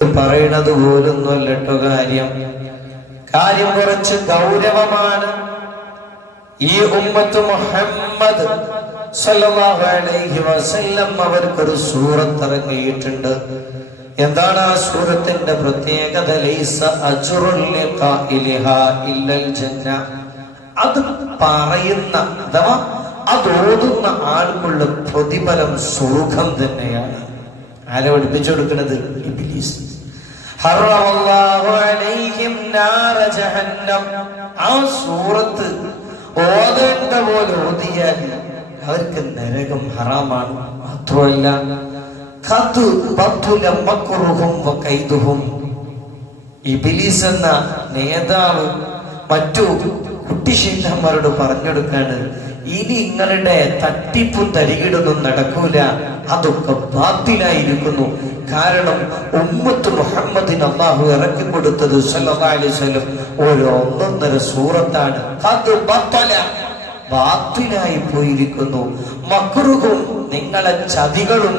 പറയണത് പോലൊന്നുമല്ലോ കാര്യം കുറച്ച് ഗൗരവമാണ്. ഈ ഉമ്മത്ത് മുഹമ്മദ് സല്ലല്ലാഹു അലൈഹി വസല്ലം അവർക്കൊരു സൂറത്ത് ഇറങ്ങിയിട്ടുണ്ട്. എന്താണ് ആ സൂറത്തിന്റെ പ്രത്യേകത? ലൈസ അജ്റുൽ ലിഖാഇലിഹാ ഇല്ലൽ ജന്ന. അത് പറയുന്ന അഥവാ അതോതുന്ന ആൾക്കുള്ള പ്രതിഫലം സ്വർഗ്ഗം തന്നെയാണ്. ആരെ പഠിപ്പിച്ചു കൊടുക്കുന്നത്? ഇബ്ലീസ്. ഹറമല്ലാഹു അലൈഹിം നാര ജഹന്നം. ആ സൂറത്ത് ഓതേണ്ട പോലെ ഓതിയാൽ അവർക്ക് നരകം ഹറാമാണ്. മാത്രമല്ല ഇബ്ലീസ് എന്ന നേതാവ് മറ്റു കുട്ടിശീലന്മാരോട് പറഞ്ഞെടുക്കാണ്, ഇനി നിങ്ങളുടെ തട്ടിപ്പും തരികിടൊന്നും നടക്കൂല, അതൊക്കെ ബാത്തിലായിരിക്കുന്നു. കാരണം ഉമ്മത്ത് മുഹമ്മദിന് അല്ലാഹു ഇറക്കി കൊടുത്തത് സല്ലല്ലാഹു അലൈഹി വസല്ലം ഒരു ഒന്നൊന്നര സൂറത്താണ്. അത് ബാത്തിലായി പോയിരിക്കുന്നു. മക്റുഹും നിങ്ങളെ ചതികളും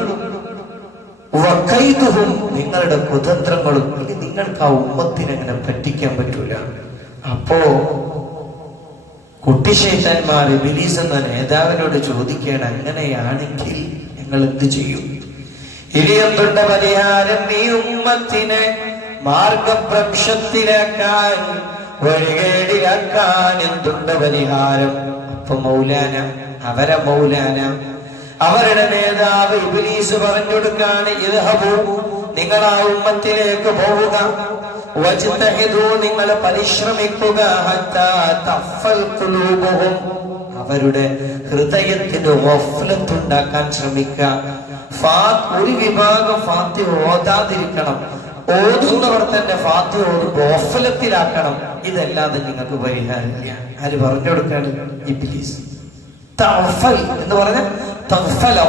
വഖൈദുഹും നിങ്ങളുടെ കുതന്ത്രങ്ങളും. ഇനി നിങ്ങൾക്ക് ആ ഉമ്മത്തിനെ അങ്ങനെ പറ്റിക്കാൻ പറ്റൂല. അപ്പോ കുട്ടിശൈത്താന്മാർ ഇബ്ലീസ് എന്ന നേതാവിനോട് ചോദിക്കുകയാണ്, അങ്ങനെയാണെങ്കിൽ നിങ്ങൾ എന്ത് ചെയ്യും? ഇനി എന്തുണ്ട് പരിഹാരം? ഈ ഉമ്മത്തിനെ മാർഗഭ്രംശത്തിലാക്കാൻ, വഴികേടിലാക്കാൻ എന്തുണ്ട് പരിഹാരം? അപ്പൊ മൗലാന, അവരുടെ നേതാവ് ഇബ്ലീസ് പറഞ്ഞു കൊടുക്കാണ്, ഇദ്ഹബൂ, നിങ്ങൾ ആ ഉമ്മത്തിലേക്ക് പോവുക, വജ്തഹിദൂ, നിങ്ങൾ പരിശ്രമിക്കുക, ഹത്താ തഫൽ ഖുലൂബുഹും, അവരുടെ ഹൃദയത്തിന് ഗഫ്ലത്ത് ഉണ്ടാക്കാൻ ശ്രമിക്കുക. ഒരു വിഭാഗം ഫാത്തിഹ ഓതാതിരിക്കണം, ഓതുന്നവർ തന്നെ ഫാത്തിഹ ഓതുമ്പോൾ ഗഫലത്തിലാക്കണം. ഇതല്ലാതെ നിങ്ങൾക്ക് പരിഹാരമില്ല. ആര് പറഞ്ഞു കൊടുക്കാണ്? ഇബ്ലീസ്. തഫൽ എന്ന് പറഞ്ഞാൽ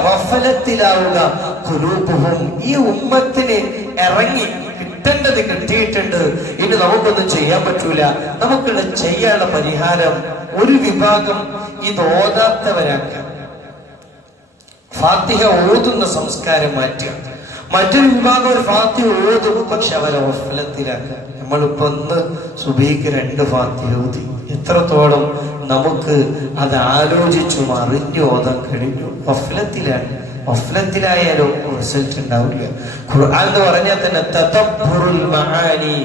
ഗഫലത്തിലാവുക. ഖുലൂബുഹും, ഈ ഉമ്മത്തിന് ഇറങ്ങി കിട്ടേണ്ടത് കിട്ടിയിട്ടുണ്ട്, ഇനി നമുക്കൊന്നും ചെയ്യാൻ പറ്റൂല. നമുക്കുള്ള ചെയ്യാനുള്ള പരിഹാരം ഒരു വിഭാഗം ഇത് ഓതാത്തവരാക്കാം, ഫാത്തിഹ ഓതുന്ന സംസ്കാരം മാറ്റുക. മറ്റൊരു വിഭാഗം ഒരു ഫാത്തിഹ ഓതും, പക്ഷെ അവരെ ഗഫലത്തിലാക്കുക. നമ്മളിപ്പോ ഒന്ന് സുബഹിക്ക് 2 ഫാത്തിഹ ഓതി, എത്രത്തോളം നമുക്ക് അത് ആലോചിച്ചും അറിഞ്ഞു ഓതാൻ കഴിഞ്ഞു? ഗഫലത്തിലായാലോ റിസൾട്ട് ഉണ്ടാവില്ല. ഖുർആൻ എന്ന് പറഞ്ഞാൽ തന്നെ തദബ്ബുറുൽ മആനി,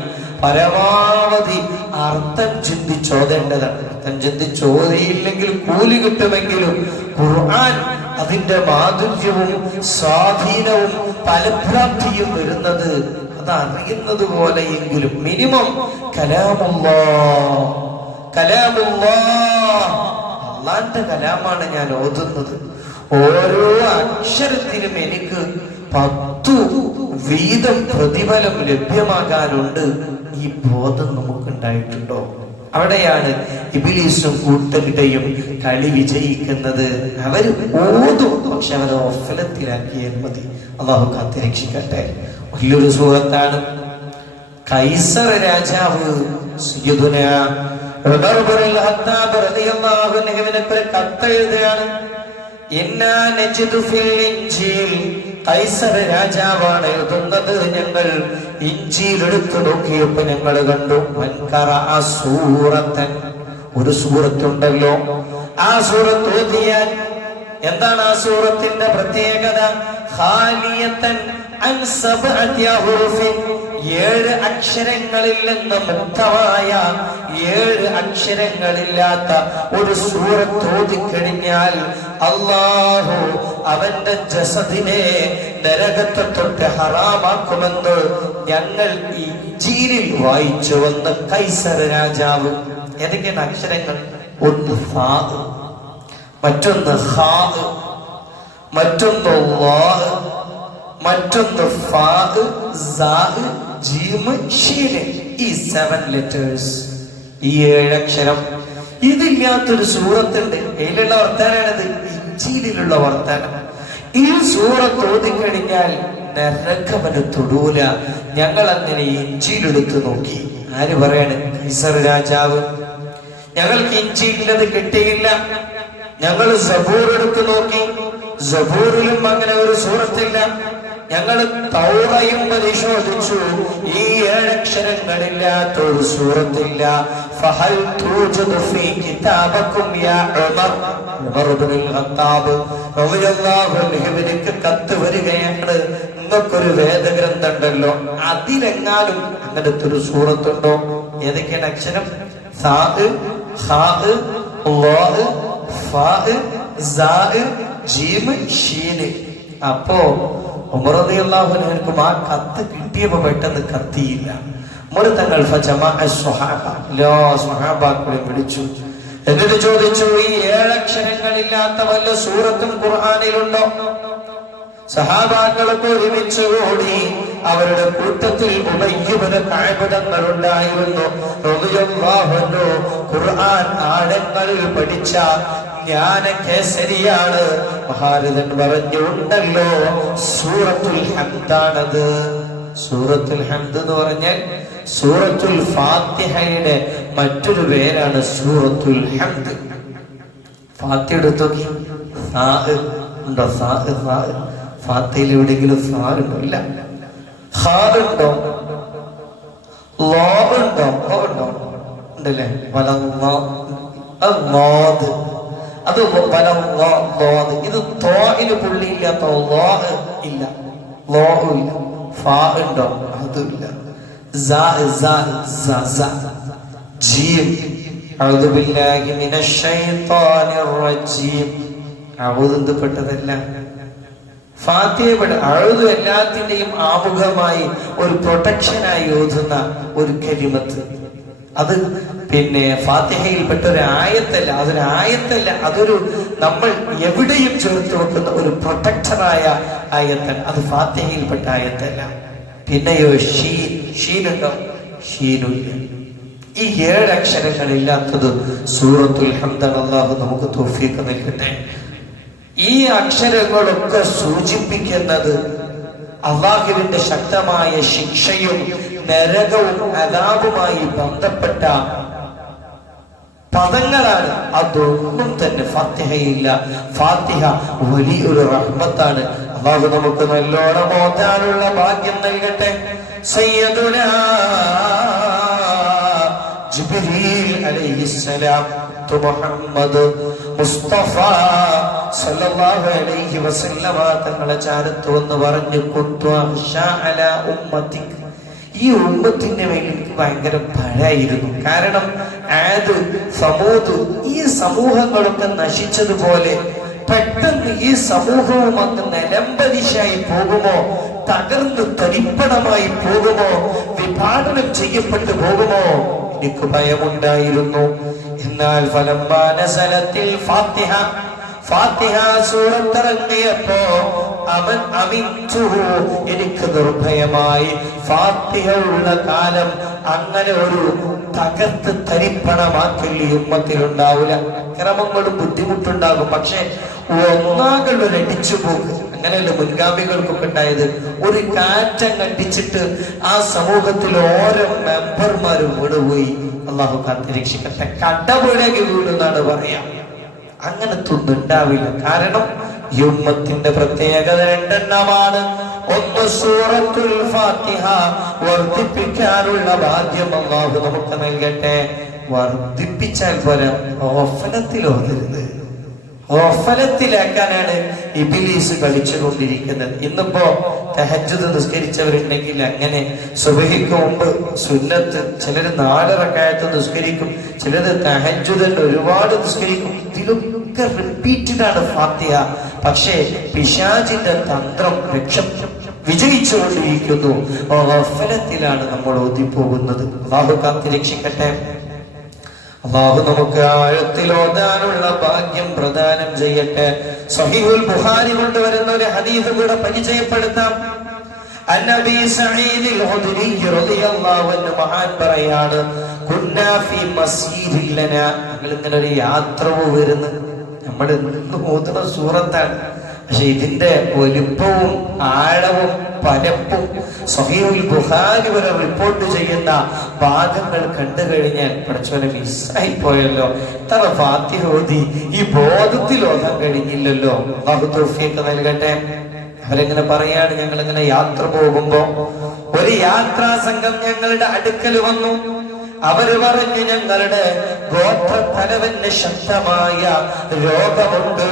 പരമാവധി അർത്ഥം ചിന്തിച്ചോതേണ്ടതാണ്. അർത്ഥം ചിന്തിച്ചോതിയില്ലെങ്കിൽ കൂലി കിട്ടുമെങ്കിലും ഖുർആൻ അതിന്റെ മാധുര്യവും സ്വാധീനവും ഫലപ്രാപ്തിയും വരുന്നത് അത് അറിയുന്നത് പോലെയെങ്കിലും മിനിമം അല്ലാഹുവിന്റെ കലാമാണ് ഞാൻ ഓതുന്നത്. ഓരോ അക്ഷരത്തിനും എനിക്ക് 10 വീതം പ്രതിഫലം ലഭ്യമാകാനുണ്ട്. ഈ ബോധം നമുക്കുണ്ടായിട്ടുണ്ടോ? അവിടെയാണ് ഇബ്ലീസും കൂട്ടരുടെയും കളി വിജയിക്കുന്നത്. അവര് ഓതും, പക്ഷെ അവരെ ഗഫലത്തിലാക്കിയാൽ മതി. അല്ലാഹു കാത്തുരക്ഷിക്കട്ടെ. വലിയൊരു സൂറത്താണ്. കൈസർ രാജാവ് സയ്യിദുനാ ഉമർ ഇബ്നുൽ ഖത്താബ് റളിയല്ലാഹു അൻഹുവിനെ കത്തെഴുതുകയാണ്. ഇന്നാ നജിദു ഫിൽ ഇൻജീൽ, കൈസർ രാജാവാണ് എഴുതുന്നത്. ഞങ്ങൾ ഇൻജീൽ എടുത്തു നോക്കിയപ്പോ ഞങ്ങൾ കണ്ടു, മൻ ഖറഅ സൂറത്തൻ, ഒരു സൂറത്തുണ്ടല്ലോ, ആ സൂറത്ത് ഓതിയാൽ എന്താണ് ആ സൂറത്തിന്റെ പ്രത്യേകത? ഖാലിയത്തൻ അൻ സബ്അതി ഹുറൂഫിൻ, 7 അക്ഷരങ്ങളിൽ നിന്ന് മുക്തമായ, 7 അക്ഷരങ്ങളില്ലാത്ത ഒരു സൂറത്ത് ഓതിക്കഴിഞ്ഞാൽ അല്ലാഹു അവന്റെ ജസദിനെ നരകത്തെ തൊട്ട് ഹറാമാക്കുമെന്ന് ഞങ്ങൾ ഇൻജീലിൽ വായിച്ചു വന്ന കൈസർ രാജാവ്. ഏതൊക്കെയാണ് അക്ഷരങ്ങൾ? ഒന്ന് ഫാ, മറ്റൊന്ന് ഹാ, മറ്റൊന്ന് ളാ, മറ്റൊന്ന് ഫാ, സാ, ജീം, ഷീൻ. ഈ 7 ലെറ്റേഴ്സ്, ഈ 7 അക്ഷരം. ഇതില്ലാത്തൊരു സൂറത്തുണ്ട്. ഇതിലുള്ള വർത്താനാണിത്, ഇൻജീലിലുള്ള വർത്താനം. ഈ സൂറത്ത് ഓതിക്കഴിഞ്ഞാൽ നരകവന് തൊടൂല. ഞങ്ങൾ അങ്ങനെ ഇൻജീലെടുത്ത് നോക്കി. ആര് പറയാണ്? കൈസർ രാജാവ്. ഞങ്ങൾക്ക് ഇൻജീലിലത് കിട്ടിയില്ല. ഞങ്ങൾ സബൂർ എടുത്ത് നോക്കി, സബൂറിലും അങ്ങനെ ഒരു സൂറത്തില്ല. ഞങ്ങൾ തൗറയും പരിശോധിച്ചു, ഈ 7 അക്ഷരങ്ങളില്ലാത്ത ഒരു സൂറത്തില്ല. ഫഹൽ തൂജദു ഫീ കിതാബകും യാ ഉമർ ഇബ്നുൽ ഖത്താബ് റളിയല്ലാഹു അൻഹുവിലേക്ക് കത്ത് വരികയാണ്, നിങ്ങൾക്കൊരു വേദഗ്രന്ഥം ഉണ്ടല്ലോ, അതിലെങ്ങാനും അങ്ങനത്തെ ഒരു സൂറത്തുണ്ടോ? ഏതൊക്കെയാണ് അക്ഷരം? സാ, ഹാ, ളാ, ഫാ, സാ, ജീം, ഷീൻ. അപ്പോ ഉമർ റളിയല്ലാഹു അൻഹുവിനും ആ കത്ത് കിട്ടിയപ്പോ പെട്ടെന്ന് കത്തിയില്ല. ഉമർ തങ്ങൾ സ്വഹാബാക്കളെ വിളിച്ചു, എന്നിട്ട് ചോദിച്ചു, ഈ 7 അക്ഷരങ്ങളില്ലാത്ത വല്ല സൂറത്തും ഖുർആനിലുണ്ടോ? സഹാബാക്കളൊക്കെ ഒരുമിച്ച് കൂടി. അവരുടെ കൂട്ടത്തിൽ ഉബയ്യ് ഇബ്നു കഅബ് തങ്ങളുണ്ടായിരുന്നു റളിയല്ലാഹു അൻഹു. ഖുർആൻ ആഴങ്ങളിൽ പഠിച്ച ജ്ഞാനകേസരിയാണ്. മഹാരഥൻ പറഞ്ഞു, ഉണ്ടല്ലോ, സൂറത്തുൽ ഹംദാണത്. സൂറത്തുൽ ഹംദ് എന്ന് പറഞ്ഞാൽ സൂറത്തുൽ ഫാത്തിഹയുടെ മറ്റൊരു പേരാണ് സൂറത്തുൽ ഹംദ്. ഫാത്തിഹ എടുത്തു നോക്കി, ഉണ്ടോ? ഫാത്തിഹയിൽ എവിടെയെങ്കിലും സാ ഉണ്ടോ? ഇല്ല. ഹാ ഉണ്ടോ? ലോ ഉണ്ടോ? ഉണ്ടോ? ഉണ്ടല്ലേ? അത് ഇത് തോയില് പുള്ളിയില്ലാത്ത ഇല്ല, ലോ ഇല്ല. ഫാ ഉണ്ടോ? അതും ഇല്ല. ജീം, അഊദു ബില്ലാഹി മിനശ് ശൈത്വാനിർ റജീം. അഊദു പെട്ടതല്ല, ഫാത്തിഹ അഴുതു എല്ലാത്തിന്റെയും ആമുഖമായി ഒരു പ്രൊട്ടക്ഷനായി ഓതുന്ന ഒരു കലിമത്ത്. അത് പിന്നെ ഫാത്തിഹയിൽപ്പെട്ട ഒരു ആയത്തല്ല, അതൊരു ആയത്തല്ല, അതൊരു നമ്മൾ എവിടെയും ചേർത്ത് വെക്കുന്ന ഒരു പ്രൊട്ടക്ടറായ ആയത്തല്ല, അത് ഫാത്തിഹയിൽപ്പെട്ട ആയത്തല്ല. പിന്നെയോ ഷീനുണ്ടോ? ഷീനുമില്ല. ഈ 7 അക്ഷരങ്ങളില്ലാത്തത് സൂറത്തുൽ ഹംദ്. അല്ലാഹു നമുക്ക് തൗഫീഖ് നൽകട്ടെ. ഈ അക്ഷരങ്ങളൊക്കെ സൂചിപ്പിക്കുന്നത് അല്ലാഹുവിന്റെ ശക്തമായ ശിക്ഷയും നരകവും അദാബുമായി ബന്ധപ്പെട്ട പദങ്ങളാണ്. അതൊന്നും തന്നെ ഫാത്തിഹയില്ല. ഫാത്തിഹ വലിയൊരു റഹ്മത്താണ്. അല്ലാഹു നമുക്ക് നല്ലോണം ഓതാനുള്ള ഭാഗ്യം നൽകട്ടെ. സയ്യിദുനാ ജിബ്രീൽ അലൈഹിസ്സലാം മുഹമ്മദ് മുസ്തഫ സല്ലല്ലാഹു അലൈഹി വസല്ലമ തങ്ങളെ ചാരത്ത് വന്ന് പറഞ്ഞു, കുന്തു അഖ്ശാ അലാ ഉമ്മത്തിക, ഈ ഉമ്മത്തിന്റെ മേൽ എനിക്ക് ഭയങ്കര ഭയമായിരുന്നു. കാരണം ആദ്, സമൂദ്, ഈ സമൂഹങ്ങളൊക്കെ നശിച്ചതുപോലെ പെട്ടെന്ന് ഈ സമൂഹവും അങ്ങ് നിലംപരിശായി പോകുമോ, തകർന്ന് തരിപ്പണമായി പോകുമോ, വിഭാജനം ചെയ്യപ്പെട്ടു പോകുമോ, എനിക്ക് ഭയമുണ്ടായിരുന്നു. എന്നാൽ ഫലമ്മാ നസലത്തിൽ ഫാത്തിഹ, ഫാത്തിഹ സൂറത്തിറങ്ങിയപ്പോ എനിക്ക് നിർഭയമായി. ഫാത്തിഹ ഉള്ള കാലം അങ്ങനെ ഒരു തകർത്ത് തരിപ്പണമാക്കൽ ഈ ഉമ്മത്തിലുണ്ടാവില്ല. ക്രമങ്ങളും ബുദ്ധിമുട്ടുണ്ടാകും, പക്ഷെ ഒന്നാകളുടെ അടിച്ചുപോക്ക് അങ്ങനെയല്ല മുൻഗാമികൾക്കൊക്കെ ഉണ്ടായത്. ഒരു കാറ്റങ്ങടിച്ചിട്ട് ആ സമൂഹത്തിൽ ഓരോ മെമ്പർമാരും വീണുപോയി. അള്ളാഹു കാത്തിരക്ഷിക്കട്ടെ. കടപുഴകി വീണെന്നാണ് പറയാം. അങ്ങനത്തെ ഒന്നും ഉണ്ടാവില്ല. കാരണം ഈ ഉമ്മത്തിന്റെ പ്രത്യേകത 2 എണ്ണമാണ്. ഒന്ന് സൂറത്തുൽ ഫാത്തിഹ വർദ്ധിപ്പിക്കാനുള്ള ഭാഗ്യം അല്ലാഹു നമുക്ക് നൽകട്ടെ. വർദ്ധിപ്പിച്ചാൽ പോരാ, ഗഫലത്തിൽ ഓതരുത്. ഗഫലത്തിലാക്കാനാണ് ഇബ്ലീസ് കളിച്ചുകൊണ്ടിരിക്കുന്നത്. ഇന്നിപ്പോ തഹജ്ജുദ് നിസ്കരിച്ചവരുണ്ടെങ്കിൽ അങ്ങനെ സുബഹിക്ക് മുമ്പ് സുന്നത്ത്, ചിലര് 4 റക്അത്ത് നിസ്കരിക്കും, ചിലര് തഹജ്ജുദ് ഒരുപാട് നിസ്കരിക്കും. ഇതിലൊക്കെ റിപ്പീറ്റഡ് ആണ് ഫാത്തിഹ. പക്ഷേ പിശാചിന്റെ തന്ത്രം വിജയിച്ചുകൊണ്ടിരിക്കുന്നു. ഗഫലത്തിലാണ് നമ്മൾ ഓതിപ്പോകുന്നത്. അല്ലാഹു കാത്തിരക്ഷിക്കട്ടെ. അല്ലാഹു നമുക്ക് ആഴത്തിൽ ഓതാനുള്ള ഭാഗ്യം പ്രദാനം ചെയ്യട്ടെ. സഹീഹുൽ ബുഖാരി കൊണ്ടുവരുന്ന ഒരു ഹദീസ് കൂടെ പരിചയപ്പെടുത്താം. അന്നബി സഈദ് ഖുദ്രി റളിയല്ലാഹു അൻഹു മഹാൻ പറയാണ്, കുന്നാ ഫീ മസ്ജിദിൽ ലനാ, ഞങ്ങൾ ഇങ്ങനെ ഒരു യാത്ര വരുന്നു. നമ്മൾ ഇന്ന് ഓതുന്ന സൂറത്താണ്, പക്ഷെ ഇതിന്റെ വലിപ്പവും ആഴവും പരപ്പും സഹീഹുൽ ബുഖാരി വരെ റിപ്പോർട്ട് ചെയ്യുന്ന ഭാഗങ്ങൾ കണ്ടു കഴിഞ്ഞാൽ പഠിച്ചവനെ മിസ്സായി പോയല്ലോ, ഇത്ര ഫാത്തിഹ ഓതി ഈ ബോധത്തിൽ ഓതാൻ കഴിഞ്ഞില്ലല്ലോ. അല്ലാഹു തൗഫീഖ് നൽകട്ടെ. അവരെങ്ങനെ പറയാണ്, ഞങ്ങളിങ്ങനെ യാത്ര പോകുമ്പോ ഒരു യാത്രാ സംഘം ഞങ്ങളുടെ അടുക്കൽ വന്നു. അവര് പറഞ്ഞു, ഞങ്ങളുടെ ഗോത്ര തലവന് ശക്തമായ രോഗമുണ്ട്,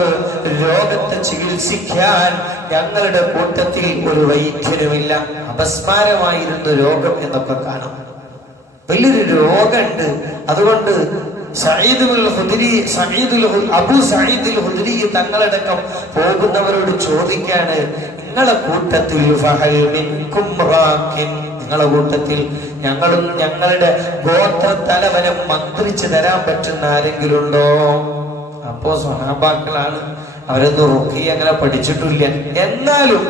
രോഗത്തെ ചികിത്സിക്കാൻ ഞങ്ങളുടെ കൂട്ടത്തിൽ ഒരു വൈദ്യനുമില്ല. അപസ്മാരമായിരുന്നു രോഗം എന്നൊക്കെ കാണും. വലിയൊരു രോഗമുണ്ട്. അതുകൊണ്ട് അബൂ സഈദുൽ ഖുദ്രി തങ്ങളടക്കം പോകുന്നവരോട് ചോദിക്കാണ്, നിങ്ങളെ കൂട്ടത്തിൽ നിങ്ങളെ കൂട്ടത്തിൽ ഞങ്ങളും ഞങ്ങളുടെ ഗോത്ര തലവനെ മന്ത്രിച്ചു തരാൻ പറ്റുന്ന ആരെങ്കിലും ഉണ്ടോ? അപ്പോ സ്വഹാബാക്കളാണ്, അവരൊന്നും റുഖിയ അങ്ങനെ പഠിച്ചിട്ടില്ല. എന്നാലും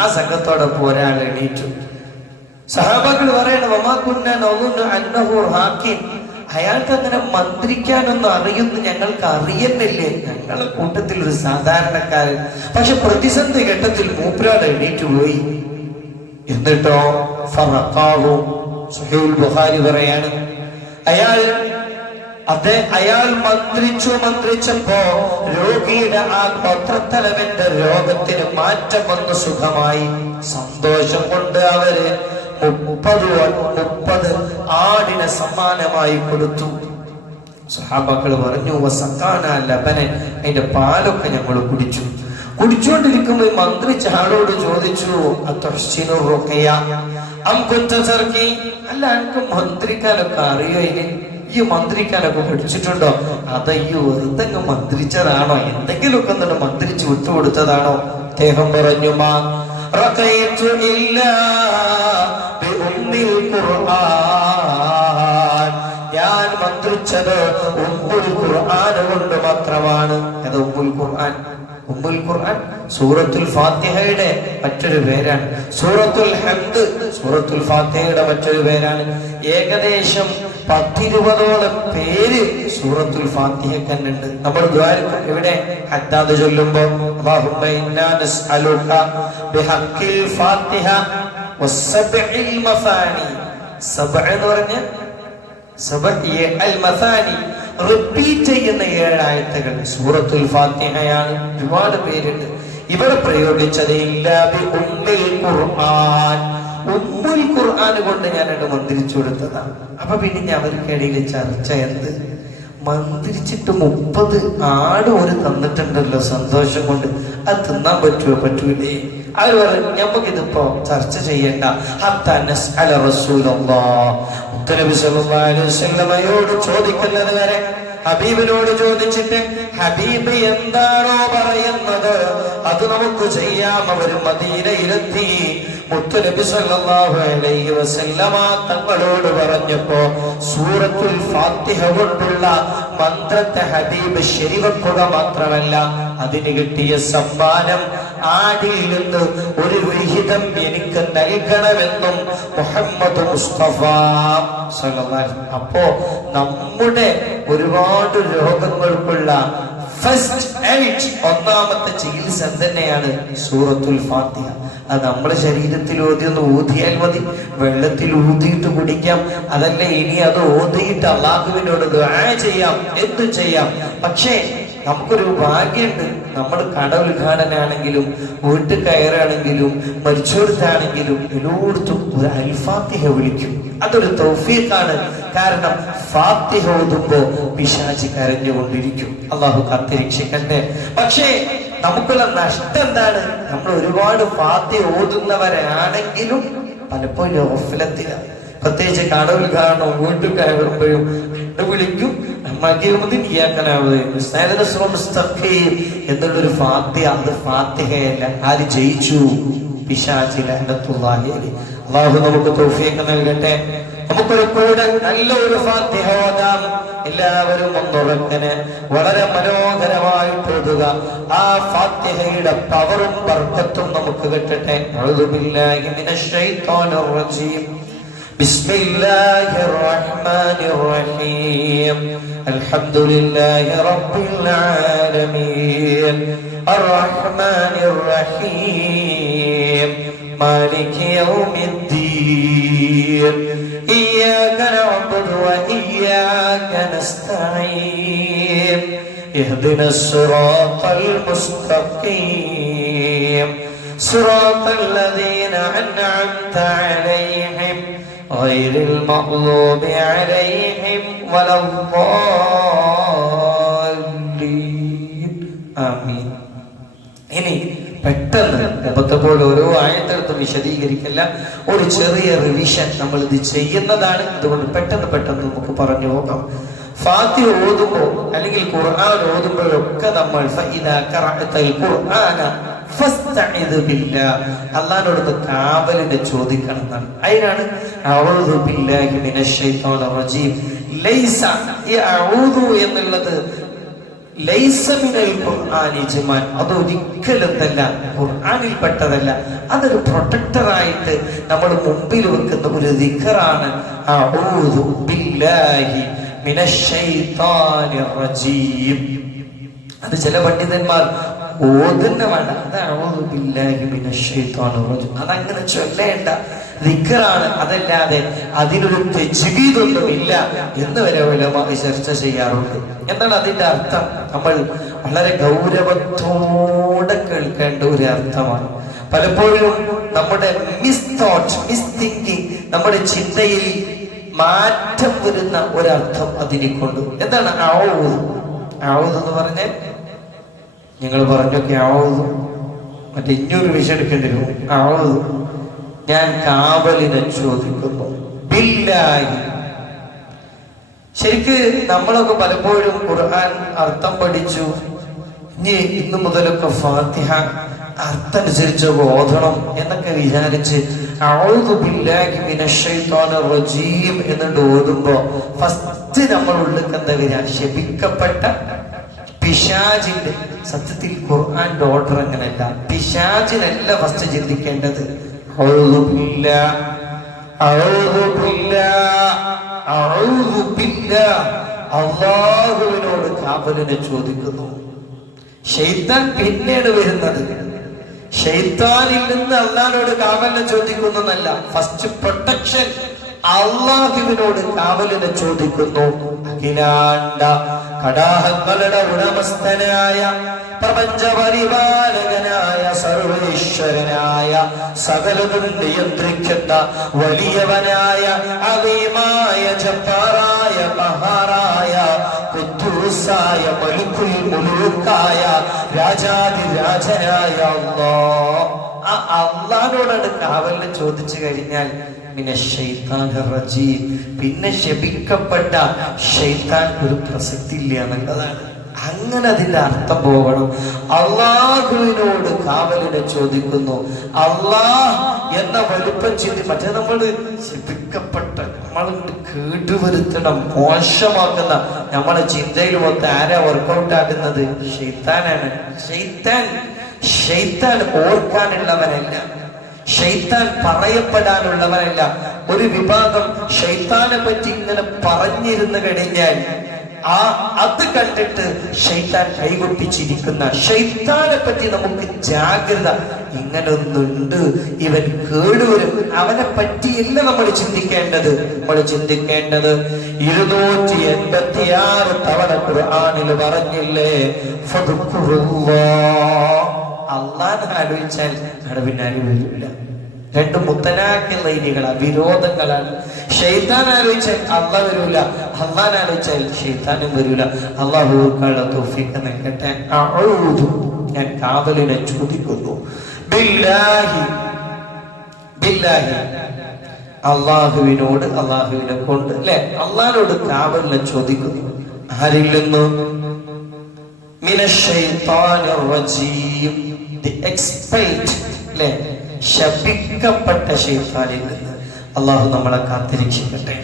ആ സംഘത്തോടൊപ്പം ഒരാൾ എണീറ്റു. സഹാബാക്കൾ പറയണം, അയാൾക്ക് അങ്ങനെ മന്ത്രിക്കാനൊന്നും അറിയുന്നു ഞങ്ങൾക്ക് അറിയുന്നില്ലേ, ഞങ്ങളുടെ കൂട്ടത്തിൽ ഒരു സാധാരണക്കാരൻ. പക്ഷെ പ്രതിസന്ധി ഘട്ടത്തിൽ മൂപ്പരാട് എണീറ്റു പോയി. എന്നിട്ടോ ബുഖാരി പറയാണ്, അയാൾ മന്ത്രിച്ചപ്പോ രോഗിയുടെ ആ ഗോത്രത്തലവന്റെ രോഗത്തിന് മാറ്റം വന്നു, സുഖമായി. സന്തോഷം കൊണ്ട് അവര് 30 ആടിനെ സമ്മാനമായി കൊടുത്തു. സഹാബാക്കൾ പറഞ്ഞു, അതിന്റെ പാലൊക്കെ ഞങ്ങൾ കുടിച്ചു. കുടിച്ചുകൊണ്ടിരിക്കുമ്പോൾ മന്ത്രിച്ച ആളോട് ചോദിച്ചു, അല്ല, എനിക്ക് മന്ത്രിക്കാനൊക്കെ അറിയോ? ഈ മന്ത്രിക്കാനൊക്കെ പഠിച്ചിട്ടുണ്ടോ? അതയ്യോ വെറുതെ മന്ത്രിച്ചതാണോ? എന്തെങ്കിലുമൊക്കെ ഒന്നും മന്ത്രിച്ച് വിട്ടുകൊടുത്തതാണോ? അദ്ദേഹം പറഞ്ഞു, ഞാൻ മന്ത്രിച്ചത് ഉമ്മുൽ ഖുർആൻ കൊണ്ട് മാത്രമാണ്. അത് ഉമ്മുൽ ഖുർആൻ. ഉമ്മുൽ ഖുർആൻ സൂറത്തുൽ ഫാത്തിഹയുടെ മറ്റൊരു പേരാണ്. സൂറത്തുൽ ഹംദ് സൂറത്തുൽ ഫാത്തിഹയുടെ മറ്റൊരു പേരാണ്. ഏകദേശം 10-20ഓളം പേര് സൂറത്തുൽ ഫാത്തിഹയ്ക്ക് തന്നെ ഉണ്ട്. നമ്മൾ ദ്വാരക്കും ഇവിടെ ഹദ്ദാദ് ചൊല്ലുമ്പോ അല്ലാഹുമ്മ ഇന്നാ നസ്അലുക ബിഹഖിൽ ഫാത്തിഹ വസ്സബ്ഇൽ മസാനി. സബ്അ എന്ന് പറഞ്ഞ റിപ്പീറ്റ് ചെയ്യുന്ന 7 ആയത്തുകൾ സൂറത്തുൽ ഫാത്തിഹയാണ്. ഒരുപാട് പേരുണ്ട്. ഇവിടെ പ്രയോഗിച്ചത് ഉമ്മുൽ ഖുർആൻ. ഉമ്മുൽ ഖുർആൻ കൊണ്ട് ഞാനത് മന്ത്രിച്ചു കൊടുത്തതാണ്. അപ്പൊ പിന്നെ അവർക്കിടയിൽ ചർച്ച എന്ത്? മന്ത്രിച്ചിട്ട് 30 ആട് ഒരു തന്നിട്ടുണ്ടല്ലോ സന്തോഷം കൊണ്ട്, അത് തിന്നാൻ പറ്റുമോ? പറ്റൂലേ? അവർ പറഞ്ഞു, ഞമ്മക്കിതിപ്പോ ചർച്ച ചെയ്യണ്ട. മുത്തനബി സല്ലല്ലാഹു അലൈഹി വസല്ലമയോട് ചോദിക്കുന്നത് വരെ, ഹബീബിനോട് ചോദിച്ചിട്ട് ഹബീബ് എന്താണോ പറയുന്നത് അത് നമുക്ക് ചെയ്യാം. അവർ മദീനയിലെത്തി. മുത്തനബി സല്ലല്ലാഹു അലൈഹി വസല്ലമ തങ്ങളോട് പറഞ്ഞപ്പോ സൂറത്തുൽ ഫാത്തിഹ കൊണ്ടുള്ള മന്ത്രത്തെ ഹബീബ് ശരിവെക്കുക മാത്രമല്ല, അതിന് കിട്ടിയ സമ്മാനം ആടിൽ നിന്ന് ഒരു വിഹിതം എനിക്ക് നൽകണമെന്നും മുഹമ്മദ് മുസ്തഫ സല്ലല്ലാഹു അലൈഹി വസല്ലം. അപ്പോ നമ്മുടെ ഒരുപാട് രോഗങ്ങൾക്കുള്ള ഫസ്റ്റ് എയ്ഡ്, ഒന്നാമത്തെ ചികിത്സ തന്നെയാണ് സൂറത്തുൽ ഫാത്തിഹ. അത് നമ്മുടെ ശരീരത്തിൽ ഒന്ന് ഊതിയാൽ മതി. വെള്ളത്തിൽ ഊതിയിട്ട് കുടിക്കാം. അതല്ല, ഇനി അത് ഊതിയിട്ട് അള്ളാഹുവിനോട് ദുആ ചെയ്യാം, എന്തും ചെയ്യാം. പക്ഷേ നമുക്കൊരു ഭാഗ്യമുണ്ട്. നമ്മൾ കട ഉദ്ഘാടനാണെങ്കിലും വീട്ടിൽ കയറാണെങ്കിലും മരിച്ചോടത്താണെങ്കിലും എല്ലായിടത്തും ഒരു അൽ ഫാത്തിഹ വിളിക്കും. അതൊരു തൗഫീഖാണ്. കാരണം ഫാത്തിഹ ഓതുമ്പോ പിശാച് കരഞ്ഞുകൊണ്ടിരിക്കും. അള്ളാഹു കാത്തിരക്ഷിക്കട്ടെ. പക്ഷേ നമുക്കുള്ള നഷ്ടം എന്താണ്? നമ്മൾ ഒരുപാട് ഫാത്തിഹ ഓതുന്നവരാണെങ്കിലും പലപ്പോഴും ഗഫലത്തിലാണ്. പ്രത്യേകിച്ച് കട ഉദ്ഘാടനം വീട്ടിൽ കയറുമ്പോഴും വിളിക്കും എന്നുള്ളൊരു ഫാത്തിഹ. അത് ഫാത്തിഹയല്ല. ആര് ജയിച്ചു? പിശാച് ലഅനത്തുല്ലാഹി അലൈഹി. അല്ലാഹു നമുക്ക് തൗഫീഖ് നൽകട്ടെ. നമുക്കൊരു കൂടെ നല്ല ഒരു ഫാത്തിഹ ഓതാം. എല്ലാവരും ഒന്നുറക്കനെ വളരെ മനോഹരമായിട്ട് എഴുതുക. ആ ഫാത്തിഹയുടെ പവറും ബർക്കത്തും നമുക്ക് കിട്ടട്ടെ. അഊദു ബില്ലാഹി മിനശ് ശൈത്വാനിർ റജീം. ബിസ്മില്ലാഹിർ റഹ്മാനിർ റഹീം. അൽഹംദുലില്ലാഹി റബ്ബിൽ ആലമീൻ. അർറഹ്മാനിർ റഹീം. മാലികി യൗമിദ്ദീൻ. ഇയ്യാക നഅ്ബുദു വ ഇയ്യാക നസ്തഈൻ. ഇഹ്ദിനസ് സിറാത്തൽ മുസ്തഖീം സിറാത്തൽ ലദീന അൻഅംത അലൈഹിം ഗൈറിൽ മഗ്ദൂബി അലൈഹിം വലദ്ദാലിൻ. ആമീൻ. ഇനി പെട്ടെന്ന് മുമ്പത്തെ പോലെ ഓരോ ആയത്തെടുത്ത് വിശദീകരിക്കില്ല, ഒരു ചെറിയ റിവിഷൻ നമ്മൾ ഇത് ചെയ്യുന്നതാണ്. അതുകൊണ്ട് പെട്ടെന്ന് നമുക്ക് പറഞ്ഞു പോകാം. ഫാത്തിഹ ഓതുമ്പോ അല്ലെങ്കിൽ ഖുർആൻ ഓതുമ്പോഴൊക്കെ നമ്മൾ അള്ളാഹിനോട് കാവലിനെ ചോദിക്കണം എന്നാണ്. അതിനാണ് അഊദു ബില്ലാഹി മിനശ് ശൈത്വാനിർ റജീം. ലൈസ ഈ അഊദു എന്നുള്ളത് ലൈസ മിനൽ ഖുർആനി ജിമാൻ, അതൊരിക്കലും അല്ല ഖുർആനിൽ പെട്ടതല്ല. അതൊരു പ്രൊട്ടക്ടറായിട്ട് നമ്മൾ മുമ്പിൽ വെക്കുന്ന ഒരു ദിക്റാണ് അഊദു ബില്ലാഹി മിനശ് ശൈത്വാനിർ റജീം. അത് ചില പണ്ഡിതന്മാർ ഓതുന്ന വേണ്ട, അത് അഊദു ബില്ലാഹി മിനശ് ശൈത്വാനിർ റജീം, അതങ്ങനെ ചൊല്ലേണ്ട ദിക്റാണ്. അതല്ലാതെ അതിനൊരു തജ്വീദൊന്നുമില്ല എന്ന് വരെ ഉലമാ ചർച്ച ചെയ്യാറുണ്ട്. എന്താണ് അതിന്റെ അർത്ഥം? നമ്മൾ വളരെ ഗൗരവത്തോടെ കേൾക്കേണ്ട ഒരു അർത്ഥമാണ്. പലപ്പോഴും നമ്മുടെ മിസ് തോട്ട്, മിസ് തിങ്കിങ്, നമ്മുടെ ചിന്തയിൽ മാറ്റം വരുന്ന ഒരർത്ഥം അതിനെക്കൊണ്ട്. എന്താണ് ഔദു? ഔദു എന്ന് പറഞ്ഞ നിങ്ങൾ പറഞ്ഞൊക്കെ ഔദു മറ്റേ ഇഞ്ഞൊരു വിഷയം എടുക്കേണ്ടി വരും. ഔദു ഞാൻ കാവലിനെ ചോദിക്കുന്നു ബില്ലാഹി. ശരിക്ക് നമ്മളൊക്കെ പലപ്പോഴും ഖുർആൻ അർത്ഥം പഠിച്ചു, ഇന്ന് മുതലൊക്കെ ഫാത്തിഹ അർത്ഥമനുസരിച്ച് ഓതണം എന്നൊക്കെ വിചാരിച്ച് അഊദു ബില്ലാഹി മിനശ് ശൈത്വാനിർ റജീം എന്നിട്ട് ഓതുമ്പോ ഫസ്റ്റ് നമ്മൾ ഉള്ളിൽ എന്താ വരിക? ശപിക്കപ്പെട്ട പിശാചിന്റെ. സത്യത്തിൽ ഖുർആന്റെ ഓർഡർ അങ്ങനെയല്ല. പിശാചിനല്ല ഫസ്റ്റ് ചിന്തിക്കേണ്ടത്. അഊദു ബില്ലാഹ്, അഊദു ബില്ലാഹ്, അഊദു ബില്ലാഹ്. അല്ലാഹുവിനോട് കാവലിനെ ചോദിക്കുന്നു. ശൈത്താൻ പിന്നീട് വരുന്നത്. ശൈത്താനിൽ നിന്ന് അല്ലാഹുവിനോട് കാവലിനെ ചോദിക്കുന്നതല്ല. ഫസ്റ്റ് പ്രൊട്ടക്ഷൻ അല്ലാഹുവിനോട് കാവലിനെ ചോദിക്കുന്നു. അഖിലാണ്ട കടാഹങ്ങളുടെ ഉടമസ്ഥനായ പ്രപഞ്ചപരിപാലകനായ സർവേശ്വരനായ സകലതും നിയന്ത്രിക്കുന്ന വലിയവനായ അദീമായ ജബ്ബാറായ ഖഹാറായ ഖുദ്ദൂസായ മലിക്കുൽ മുലൂക്കായ രാജാധിരാജനായ അല്ലാഹ്. ആ അല്ലാഹുവോട് കാവലിനെ ചോദിച്ചു കഴിഞ്ഞാൽ പിന്നെ ശപിക്കപ്പെട്ട ശൈത്താൻ ഒരു പ്രസക്തി ഇല്ല എന്നുള്ളതാണ്. അങ്ങനെ അതിന്റെ അർത്ഥം പോകണം. അള്ളാഹുവിനോട് കാവലിനെ ചോദിക്കുന്നു. അള്ളാഹ് എന്ന വലുപ്പം ചിന്തി. മറ്റേ നമ്മൾ ശപിക്കപ്പെട്ട, നമ്മൾ കേടുവരുത്തണം, മോശമാക്കുന്ന നമ്മളെ ചിന്തയിൽ മൊത്തം ആരാ വർക്കൗട്ട് ആക്കുന്നത്? ശൈത്താനാണ്. ശൈത്താൻ ഓർക്കാനുള്ളവനല്ല, ശൈത്താൻ പറയപ്പെടാനുള്ളവനല്ല. ഒരു വിഭാഗം ശൈത്താനെ പറ്റി ഇങ്ങനെ പറഞ്ഞിരുന്നു കഴിഞ്ഞാൽ അത് കണ്ടിട്ട് ശൈത്താൻ കൈകൊട്ടിച്ചിരിക്കുന്ന ശൈത്താനെ പറ്റി നമുക്ക് ജാഗ്രത. ഇങ്ങനൊന്നുണ്ട്, ഇവൻ കേടുവരും, അവനെ പറ്റിയല്ല നമ്മൾ ചിന്തിക്കേണ്ടത്. നമ്മൾ ചിന്തിക്കേണ്ടത് 286 തവണ ഖുർആനിൽ പറഞ്ഞില്ലേ, അള്ളാഹ് ആലോചിച്ചാൽ അവിടെ പിന്നെ ആരും വരില്ല. രണ്ടും മുത്തനാക്കിയ ലൈനികളാണ്, വിരോധങ്ങളാണ്. ശൈത്താൻ ആലോചിച്ചാൽ അള്ളാഹ് വരൂല, അള്ളാഹ് ആലോചിച്ചാൽ ശൈത്താനും വരൂല. അള്ളാഹു തൗഫീഖ് നൽകട്ടെ. അഊദു, ഞാൻ കാവലിനെ ചോദിക്കുന്നു. ബില്ലാഹി, ബില്ലാഹി അള്ളാഹുവിനോട്, അള്ളാഹുവിനെ കൊണ്ട് അല്ലെ, അള്ളാഹിനോട് കാവലിനെ ചോദിക്കുന്നു. ആരിൽ നിന്ന്? മിനശ് ശൈത്വാനിർ റജീം, ദി എക്സ്പെൽഡ് അല്ലെ, ശപിക്കപ്പെട്ട ശൈത്താനിൽ നിന്ന് അള്ളാഹു നമ്മളെ കാത്തിരക്ഷിക്കട്ടെ.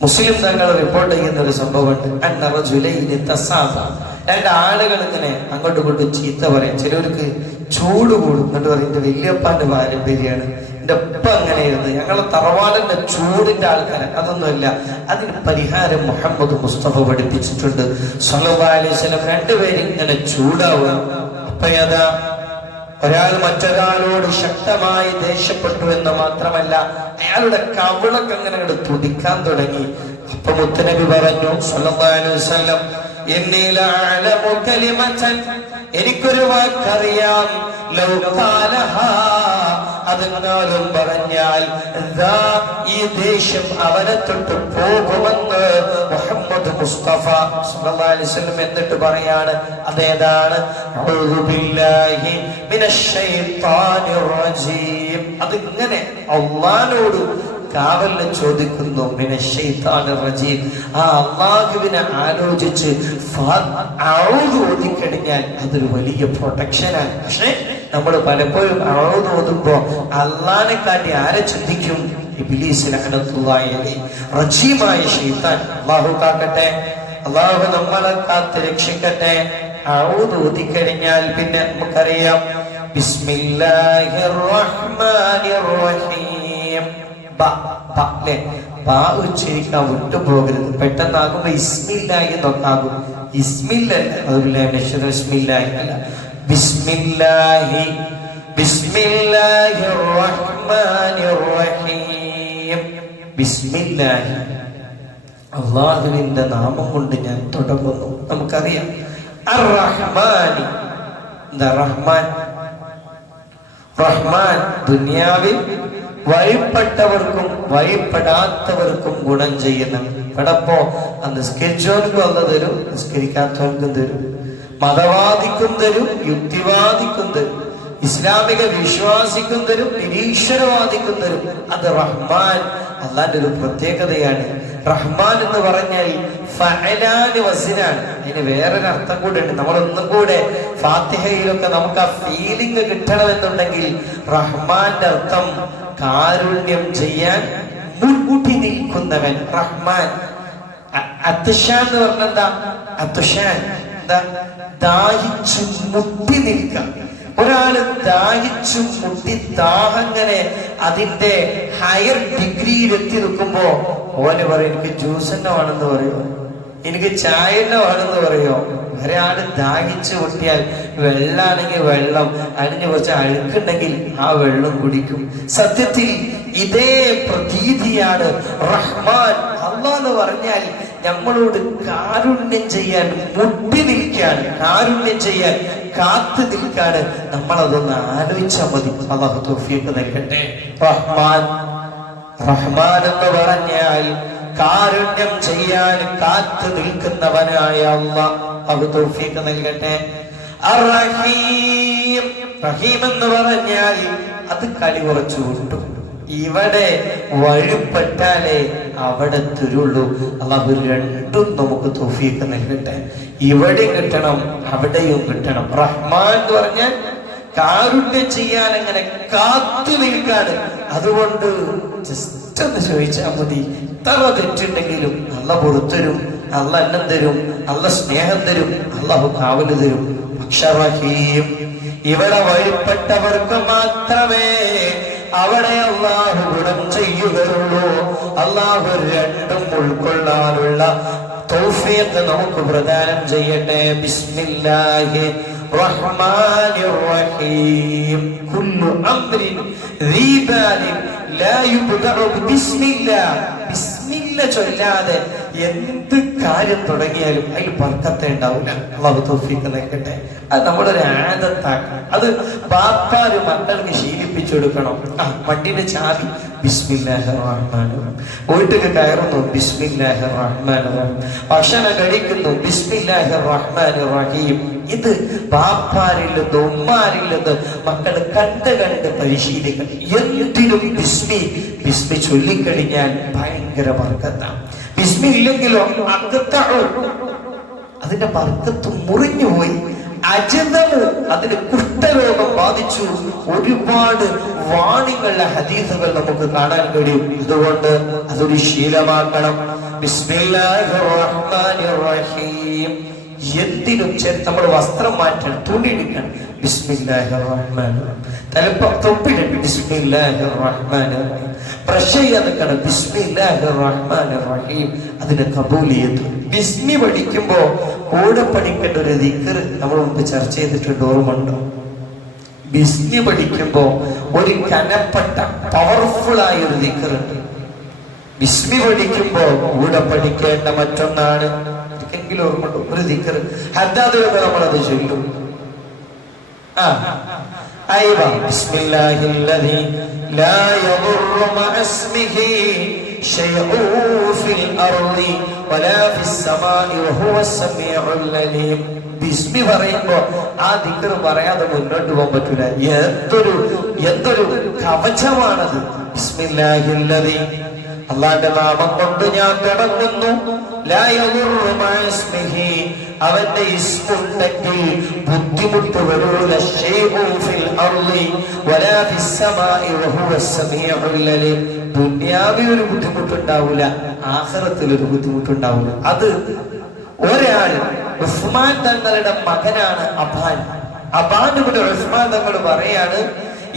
മുസ്ലിം തങ്ങൾ റിപ്പോർട്ട് ചെയ്യുന്ന ഒരു സംഭവമുണ്ട്. രണ്ട് ആളുകൾ ഇങ്ങനെ അങ്ങോട്ടും ഇങ്ങോട്ടും ചീത്ത പറയാം. ചിലവർക്ക് ചൂട് കൂടും. എന്നിട്ട് പറയും എന്റെ വല്യപ്പാന്റെ പാരമ്പര്യമാണ്, എന്റെ ഒപ്പ അങ്ങനെയായിരുന്നു, ഞങ്ങളെ തറവാടിന്റെ ചൂടിന്റെ ആൾക്കാരെ. അതൊന്നുമല്ല, അതിന് പരിഹാരം മുഹമ്മദ് മുസ്തഫ പഠിപ്പിച്ചിട്ടുണ്ട് സ്വല്ലല്ലാഹു അലൈഹി വസല്ലം. രണ്ടുപേരും ഇങ്ങനെ ചൂടാവുക. അപ്പൊ ഏതാ, ഒരാൾ മറ്റൊരാളോട് ശക്തമായി ദേഷ്യപ്പെട്ടു എന്ന് മാത്രമല്ല, അയാളുടെ കവിളൊക്കെ അങ്ങനെ തുടിക്കാൻ തുടങ്ങി. അപ്പൊ മുത്തനബി പറഞ്ഞു സ്വല്ലല്ലാഹു അലൈഹി വസല്ലം, ഇന്നി ലഅലമു കലിമതൻ, എനിക്കൊരു വാക്കറിയാം, ലൗ ഖാലഹാ, അതെങ്ങാനും പറഞ്ഞാൽ ഈ ദേഷ്യം അവനെ തൊട്ട് പോകുമെന്ന് മുഹമ്മദ് മുസ്തഫ സല്ലല്ലാഹു അലൈഹി വസല്ലം എന്നിട്ട് പറയാണ്. അതേതാണ്? അഊദു ബില്ലാഹി മിനശ് ശൈത്വാനിർ റജീം. അതിങ്ങനെ അല്ലാഹുവോട് കാവലിനെ ചോദിക്കുന്നു. മിനശ് ശൈത്വാനിർ റജീം. ആ അല്ലാഹുവിനെ ആലോചിച്ച് അഊദു ഓതിക്കഴിഞ്ഞാൽ അതൊരു വലിയ പ്രൊട്ടക്ഷനാണ്. പക്ഷേ നമ്മൾ പലപ്പോഴും അഊദു ഓതുമ്പോ അല്ലാഹനെ കാട്ടി ആരെ ചിന്തിക്കും? ഇബ്ലീസ് ലഅനത്തുല്ലാഹി അലൈഹി, റജീമായ ശൈത്താൻ. അല്ലാഹു കാക്കട്ടെ, അല്ലാഹു നമ്മളെ കാത്ത് രക്ഷിക്കട്ടെ. അഊദു ഓതിക്കഴിഞ്ഞാൽ പിന്നെ നമുക്കറിയാം ബിസ്മില്ലാഹിർ റഹ്മാനിർ റഹീം. ഉച്ചരിക്കാൻ വിട്ടുപോകരുത്. പെട്ടെന്നാകുമ്പോ ഇസ്മില്ലാഹി എന്നൊന്നാകും. ഇസ്മില്ലല്ല, ബിസ്മില്ലാഹി അല്ല, ബിസ്മില്ലാഹി ബിസ്മില്ലാഹിർ റഹ്മാനിർ റഹീം. ബിസ്മില്ലാഹി, അല്ലാഹുവിന്റെ നാമം കൊണ്ട് ഞാൻ തുടങ്ങുന്നു. നമുക്കറിയാം അർ റഹ്മാനി, എന്താ റഹ്മാൻ? റഹ്മാൻ ദുനിയാവിൽ വഴിപ്പെട്ടവർക്കും വഴിപ്പെടാത്തവർക്കും ഗുണം ചെയ്യുന്ന. ഇവിടപ്പോ നിസ്കരിച്ചവർക്കും അല്ല തരും, നിസ്കരിക്കാത്തവർക്കും തരും, മതവാദിക്കും തരും, യുക്തിവാദിക്കും തരും, ഇസ്ലാമിക വിശ്വാസിക്കും തരും, നിരീശ്വരവാദിക്കും തരും. അത് റഹ്മാൻ അല്ലാന്റെ ഒരു പ്രത്യേകതയാണ്. റഹ്മാൻ എന്ന് പറഞ്ഞാൽ ഫഅലാന് വസ്നാണ്. അതിന് വേറൊരു അർത്ഥം കൂടെ ഉണ്ട്. നമ്മളൊന്നും കൂടെ ഫാത്തിഹയിലൊക്കെ നമുക്ക് ആ ഫീലിംഗ് കിട്ടണമെന്നുണ്ടെങ്കിൽ റഹ്മാന്റെ അർത്ഥം കാരുണ്യം ചെയ്യാൻ മുട്ടി നിൽക്കുന്നവൻ. റഹ്മാൻ. അത്ഷാൻ എന്ന് പറഞ്ഞെന്താ? അത്ഷാൻ എന്താ? ദാഹിച്ചു മുട്ടി നിൽക്കുക. ഒരാള് ദാഹിച്ചു മുട്ടി ദാഹങ്ങനെ അതിന്റെ ഹയർ ഡിഗ്രിയിൽ എത്തി നിൽക്കുമ്പോ ഓന് പറയും എനിക്ക് ജ്യൂസ് തന്നെ വേണമെന്ന് പറയോ, എനിക്ക് ചായ തന്നെ വേണമെന്ന് പറയോ. ഒരാള് ദാഹിച്ചു മുട്ടിയാൽ വെള്ളാണെങ്കിൽ വെള്ളം, അതിന് കുറച്ച് അഴുക്കുണ്ടെങ്കിൽ ആ വെള്ളം കുടിക്കും. സത്യത്തിൽ ഇതേ പ്രതീതിയാണ് റഹ്മാൻ. അല്ലാഹ് എന്ന് പറഞ്ഞാൽ നമ്മളോട് കാരുണ്യം ചെയ്യാൻ മുട്ടി നിൽക്കാൻ, കാരുണ്യം ചെയ്യാൻ കാത്തു നിൽക്കാണ്. നമ്മളതൊന്ന് ആലോചിച്ചാൽ മതി. അല്ലാഹു തൗഫീഖ് നൽകട്ടെ. റഹ്മാൻ, റഹ്മാൻ എന്ന് പറഞ്ഞാൽ കാരുണ്യം ചെയ്യാൻ കാത്തു നിൽക്കുന്നവനായ അല്ലാഹു തൗഫീഖ് നൽകട്ടെ. അർ-റഹീം, റഹീം എന്ന് പറഞ്ഞാൽ അത് കളി കുറച്ചു കൊണ്ടു. ഇവിടെ വഴിപ്പെട്ടാലേ അവിടെ തരുള്ളൂ. അല്ലാഹു രണ്ടും നമുക്ക് തൗഫീഖ് നൽകട്ടെ. ഇവിടെയും കിട്ടണം, അവിടെയും കിട്ടണം. റഹ്മാൻ എന്ന് പറഞ്ഞാൽ കാരുണ്യം ചെയ്യാൻ അങ്ങനെ കാത്തു നിൽക്കാണ്. അതുകൊണ്ട് ജസ്റ്റ് ഒന്ന് ചോദിച്ചാൽ മതി, എത്ര തെറ്റുണ്ടെങ്കിലും അല്ലാഹു പുറത്തരും, അല്ലാഹു അന്നം തരും, അല്ലാഹു സ്നേഹം തരും, അല്ലാഹു കാവല് തരും. പക്ഷേ റഹീം, ഇവിടെ വഴിപ്പെട്ടവർക്ക് മാത്രമേ അവിടെ അല്ലാഹു ഗുണം ചെയ്യുകയുള്ളൂ. അല്ലാഹു രണ്ടും ഉൾക്കൊള്ളാനുള്ള തൗഫീഖ് നമുക്ക് പ്രദാനം ചെയ്യട്ടെ. ബിസ്മില്ലാഹി റഹ്മാനിർ റഹീം. കുല്ലു അംരിൻ ദീ ബാലിൻ ലാ യുബ്ദഉ ബിസ്മില്ലാഹ്. ബിസ്മില്ല ചൊല്ലാതെ എന്ത് കാര്യം തുടങ്ങിയാലും അതിൽ ബർക്കത്ത് ഉണ്ടാവില്ല. അല്ലാഹു തൗഫീഖ് നൽകട്ടെ. അത് നമ്മളൊരു ആദത്താക്കണം. അത് ബാപ്പാര് മക്കൾക്ക് ശീലിപ്പിച്ചു കൊടുക്കണം. വണ്ടിന്റെ ചാവി ബിസ്മില്ലാഹിർ റഹ്മാനിർ റഹീം. വീട്ടിൽ കയറുന്നു ബിസ്മില്ലാഹിർ റഹ്മാനിർ റഹീം. ഭക്ഷണം കഴിക്കുന്നു ബിസ്മില്ലാഹിർ റഹ്മാനിർ റഹീം. ഇത് ബാപ്പാരിൽ നിന്ന് ഉമ്മാരിൽ നിന്ന് മക്കൾ കണ്ട് കണ്ട് പരിശീലിക്കണം. എന്തിനും ബിസ്മി ബിസ്മി ചൊല്ലിക്കഴിഞ്ഞാൽ ഭയങ്കര ബർക്കത്താണ്. ബിസ്മി ഇല്ലെങ്കിലോ അതിന്റെ ബർക്കത്ത് മുറിഞ്ഞുപോയി. അജതമു, അതിന് കുഷ്ഠരോഗം ബാധിച്ചു. ഒരുപാട് വാണികളുടെ ഹദീസുകൾ നമുക്ക് കാണാൻ കഴിയും. ഇതുകൊണ്ട് അതൊരു ശീലമാക്കണം. ബിസ്മില്ലാഹിർ റഹ്മാനിർ റഹീം. എന്തിനും നമ്മൾ വസ്ത്രം മാറ്റണം, തുണി എടുക്കണം ബിസ്മില്ലാഹിർ റഹ്മാനിർ റഹീം. തലപ്പം തൊപ്പിടണം ബിസ്മില്ലാഹിർ റഹ്മാനിർ റഹീം. ബ്രഷ് ചെയ്യാൻ ബിസ്മില്ലാഹിർ റഹ്മാനിർ റഹീം. അതിന് കബൂലിയത്ത്. ബിസ്മി പഠിക്കുമ്പോ കൂടെ പഠിക്കേണ്ട ഒരു ദിക്ർ നമ്മൾ മുമ്പ് ചർച്ച ചെയ്തിട്ടുണ്ട്, ഓർമ്മയുണ്ടോ? ബിസ്മി പഠിക്കുമ്പോ ഒരു കനപ്പെട്ട പവർഫുൾ ആയ ഒരു ദിക്ർ ഉണ്ട്. ബിസ്മി പഠിക്കുമ്പോ കൂടെ പഠിക്കേണ്ട മറ്റൊന്നാണ് ആർക്കെങ്കിലും ഓർമ്മണ്ടോ ഒരു ദിക്ർ? ഹദ്ദാദുകളൊക്കെ നമ്മളത് ചൊല്ലും. أيوة بسم الله الذي لا يضر مع اسمه شيء في الأرض ولا في السماء وهو السميع العليم. ബിസ്മി പറയുമ്പോ ആ ദിക്ർ പറയാതെ മുന്നോട്ട് പോകാൻ പറ്റൂല. എന്തൊരു കവചമാണത്. ബിസ്മില്ലാഹില്ലദി, അല്ലാഹുവിന്റെ നാമം കൊണ്ട് ഞാൻ തുടങ്ങുന്നു. ലാ യദുറു മഅ ഇസ്മിഹി, അവന്റെ ഇസ്മുണ്ടെങ്കിൽ ബുദ്ധിമുട്ട് വരൂല. ശൈഉൻ ഫിൽ അർളി വലാ ഫിസ് സമാഇ വഹുവ സമീഉൽ അലീം. ദുനിയാവിൽ ഒരു ബുദ്ധിമുട്ടുണ്ടാവില്ല, ആഖിറത്തിൽ ഒരു ബുദ്ധിമുട്ടുണ്ടാവില്ല. അത് ഒരാൾ ഉസ്മാൻ തങ്ങളുടെ മകനാണ് അബാൻ ഇവിടെ ഉസ്മാൻ തങ്ങൾ പറയാണ്,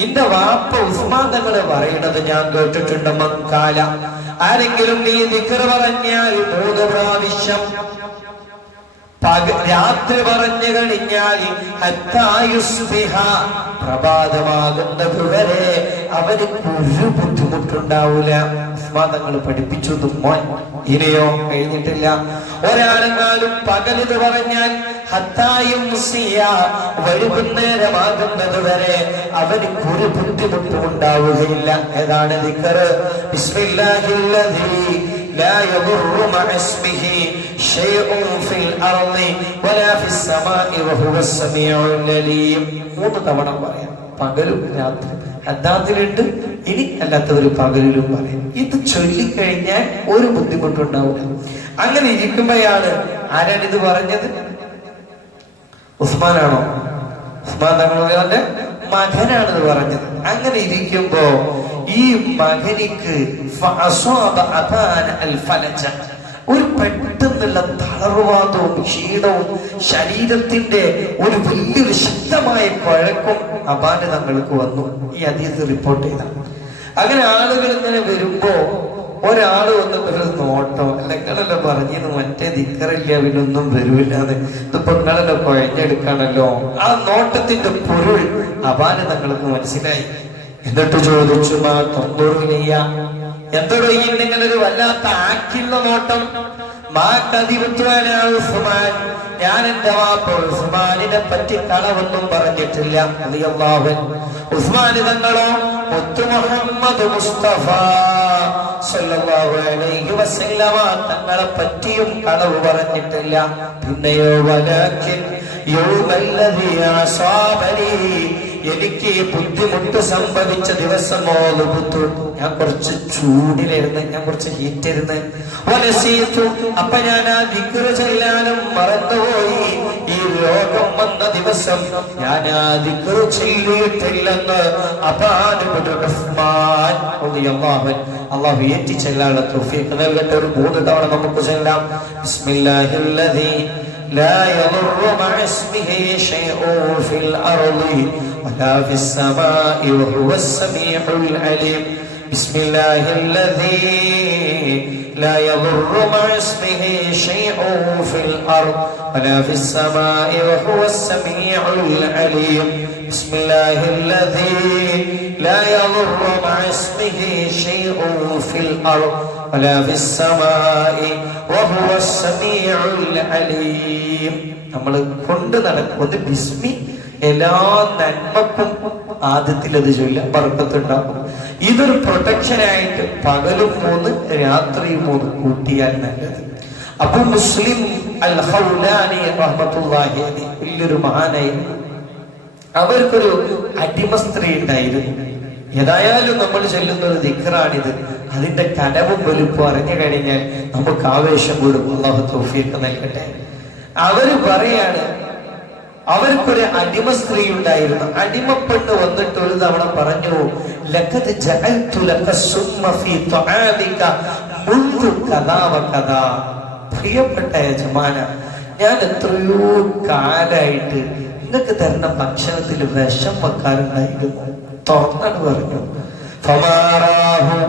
എന്റെ വാപ്പ ഉസ്മാൻ തങ്ങൾ പറയുന്നത് ഞാൻ കേട്ടിട്ടുണ്ട്. മക്കാല, ആരെങ്കിലും നീ ദിക്ർ പറഞ്ഞാൽ 3 പ്രാവശ്യം രാത്രി പറഞ്ഞു കഴിഞ്ഞാൽ പ്രഭാതമാകുന്നത് വരെ അവന് ഒരു ബുദ്ധിമുട്ടുണ്ടാവൂല. തങ്ങൾ പഠിപ്പിച്ചു. മോൻ ഇനിയോ കഴിഞ്ഞിട്ടില്ല. ഒരാളെങ്ങാലും പകലെന്ന് പറഞ്ഞാൽ വൈകുന്നേരമാകുന്നത് വരെ അവന് ഒരു ബുദ്ധിമുട്ടും ഉണ്ടാവുകയില്ല. ഏതാണ് ദിക്ർ? ബിസ്മില്ലാഹില്ലദീ لا يضر مع اسمه شيء في الأرض ولا في السماء وهو السميع العليم. 3 തവണ പറയാം, പകലും രാത്രി. ഹദ്ദാദിലുണ്ട്, ഇനി അല്ലാത്തവര് പകലിലും പറയും. ഇത് ചൊല്ലിക്കഴിഞ്ഞാൽ ഒരു ബുദ്ധിമുട്ടുണ്ടാവില്ല. അങ്ങനെ ഇരിക്കുമ്പോഴാണ് ആരാണിത് പറഞ്ഞത്? ഉസ്മാനാണോ? ഉസ്മാൻ തങ്ങളുടെ മകനാണിത് പറഞ്ഞത്. അങ്ങനെ ഇരിക്കുമ്പോ ഈ മകനിക്ക് ഒരു പെട്ടെന്നുള്ള തളർവാദവും ക്ഷീണവും ശരീരത്തിന്റെ ഒരു വലിയൊരു ശക്തമായ കുഴക്കും അബാന് തങ്ങൾക്ക് വന്നു. ഈ ഹദീസ് റിപ്പോർട്ട് ചെയ്ത അങ്ങനെ ആളുകൾ ഇങ്ങനെ വരുമ്പോ ഒരാള് വന്നിട്ടൊരു നോട്ടം, നിങ്ങളെല്ലാം പറഞ്ഞത് മറ്റേ ദിക്കറില്ല പിന്നൊന്നും വരൂല്ലാന്ന്, ഇതിപ്പോ നിങ്ങളെല്ലാം കുഴഞ്ഞെടുക്കാണല്ലോ. ആ നോട്ടത്തിന്റെ പൊരുൾ അബാന് തങ്ങൾക്ക് മനസ്സിലായി. എന്നിട്ട് ചോദിച്ചു, എന്തോടോ ഈ നിങ്ങളൊരു വല്ലാത്ത ആക്കിയുള്ള നോട്ടം? ഉസ്മാൻ, ഞാൻ എന്റെ വാപ്പ ഉസ്മാനിനെ പറ്റി കളവൊന്നും പറഞ്ഞിട്ടില്ല. ഉസ്മാന് തങ്ങളോ മുത്തു മുഹമ്മദ് മുസ്തഫ സല്ലല്ലാഹു അലൈഹി വസല്ലമ തങ്ങളെ പറ്റിയും കളവ് പറഞ്ഞിട്ടില്ല. പിന്നെയോ വലാകിൻ യൗമല്ലദീ അസാബനി, എനിക്ക് ബുദ്ധിമുട്ട് സംഭവിച്ച ദിവസമോ ഞാൻ കുറച്ച് ചൂടിലിരുന്ന്, ഞാൻ കുറച്ച് ഹീറ്റിരുന്ന്. അപ്പൊ ഞാൻ ആ ദിക്ർ ചൊല്ലാനും മറന്നുപോയി. ഈ രോഗം വന്ന ദിവസം ഞാൻ ആ ദിക്ർ ചൊല്ലിയിട്ടില്ലെന്ന് അള്ളാഹു ഏറ്റി ചെല്ലാനുള്ള തൗഫീഖ് നൽകട്ടെ. ഒരു 3 തവണ നമുക്ക് ചൊല്ലാം. ബിസ്മില്ലാഹില്ലദീ لا يضر مع اسمه شيء في الأرض ولا في السماء وهو السميع العليم. بسم الله الذي لا يضر مع اسمه شيء في الأرض ولا في السماء وهو السميع العليم. بسم الله الذي لا يضر مع اسمه شيء في الأرض ولا في السماء وهو السميع العليم. നമ്മൾ കൊണ്ട് നടക്കുന്നത് ബിസ്മി എല്ലാ നന്മക്കും ആദ്യത്തിൽ അത് ചൊല്ലാം, ബർക്കത്തുണ്ടാകും. ഇതൊരു പ്രൊട്ടക്ഷനായിട്ട് പകലും 3 രാത്രിയും 3 കൂട്ടിയാൽ നല്ലത്. അബൂ മുസ്ലിം അൽ ഖൗലാനി റഹ്മത്തുള്ളാഹി അലൈഹി വലിയൊരു മഹാനായിരുന്നു. അവർക്കൊരു അടിമ സ്ത്രീ ഉണ്ടായിരുന്നു. ഏതായാലും നമ്മൾ ചൊല്ലുന്ന ഒരു ദിക്റാണിത്. അതിന്റെ കനവും വലുപ്പം അറിഞ്ഞു കഴിഞ്ഞാൽ നമുക്ക് ആവേശം കൂടും. അല്ലാഹു തൗഫീഖ് നൽകട്ടെ. അവര് പറയാണ്, അവർക്കൊരു അടിമ സ്ത്രീ ഉണ്ടായിരുന്നു. അടിമപ്പെട്ട് വന്നിട്ട് ഒരു തവണ പറഞ്ഞു, ലഖദ് ജഅൽതു ലക സുമ്മ ഫീ തുആമിക മുൻദു കദാ വകദാ. പ്രിയപ്പെട്ട യജമാന, ഞാൻ എത്രയോ കാലായിട്ട് നിങ്ങൾക്ക് തരുന്ന ഭക്ഷണത്തിൽ വിഷം വെക്കാറുണ്ടായിരുന്നു. തുറന്നു പറഞ്ഞു, ഫമാറാഹു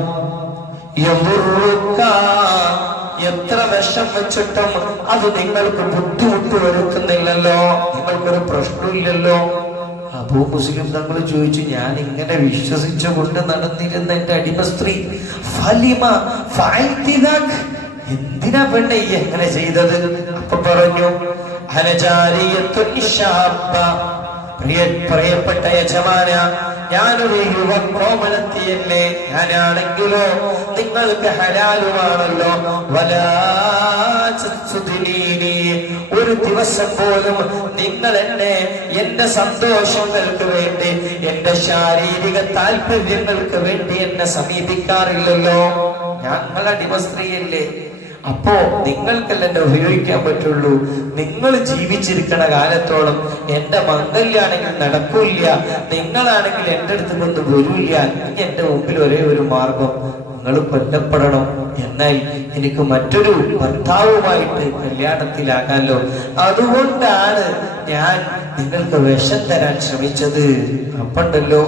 യദുറുക, എത്ര വിഷം വെച്ചിട്ടും അത് നിങ്ങൾക്ക് ബുദ്ധിമുട്ട് വരുത്തുന്നില്ലല്ലോ, നിങ്ങൾക്കൊരു പ്രശ്നമില്ലല്ലോ. അബൂ മുസ്ലിം തങ്ങൾ ചോദിച്ചു, ഞാൻ ഇങ്ങനെ വിശ്വസിച്ചുകൊണ്ട് നടന്നിരുന്ന എന്റെ അടിമ സ്ത്രീ ഫലിമ ഫഅൽതിദാക്, എന്തിനാ പെണ്ണെ ഈ എങ്ങനെ ചെയ്തത്? അപ്പൊ പറഞ്ഞു, പ്രിയപ്പെട്ട യജമാന, ഞാനൊരു യുവകോമളത്തിയല്ലേ, ഞാനാണെങ്കിലോ നിങ്ങൾക്ക് ഹലാലുമാണല്ലോ. ഒരു ദിവസം പോലും നിങ്ങൾ എന്നെ എന്റെ സന്തോഷങ്ങൾക്ക് വേണ്ടി, എന്റെ ശാരീരിക താല്പര്യങ്ങൾക്ക് വേണ്ടി എന്നെ സമീപിക്കാറില്ലല്ലോ. ഞങ്ങൾ അടിമസ്ത്രീയല്ലേ, അപ്പോ നിങ്ങൾക്കല്ല എന്നെ ഉപയോഗിക്കാൻ പറ്റുള്ളൂ. നിങ്ങൾ ജീവിച്ചിരിക്കണ കാലത്തോളം എന്റെ മംഗല്യാണെങ്കിൽ നടക്കൂല്ല, നിങ്ങളാണെങ്കിൽ എന്റെ അടുത്ത് കൊണ്ട് വരൂല്ല. ഇനി എന്റെ മുമ്പിൽ ഒരേ ഒരു മാർഗം, നിങ്ങൾ കൊല്ലപ്പെടണം. എന്നാൽ എനിക്ക് മറ്റൊരു ഭർത്താവുമായിട്ട് കല്യാണത്തിലാകാമല്ലോ. അതുകൊണ്ടാണ് ഞാൻ നിങ്ങൾക്ക് വിഷം തരാൻ ശ്രമിച്ചത്. അപ്പണ്ടല്ലോ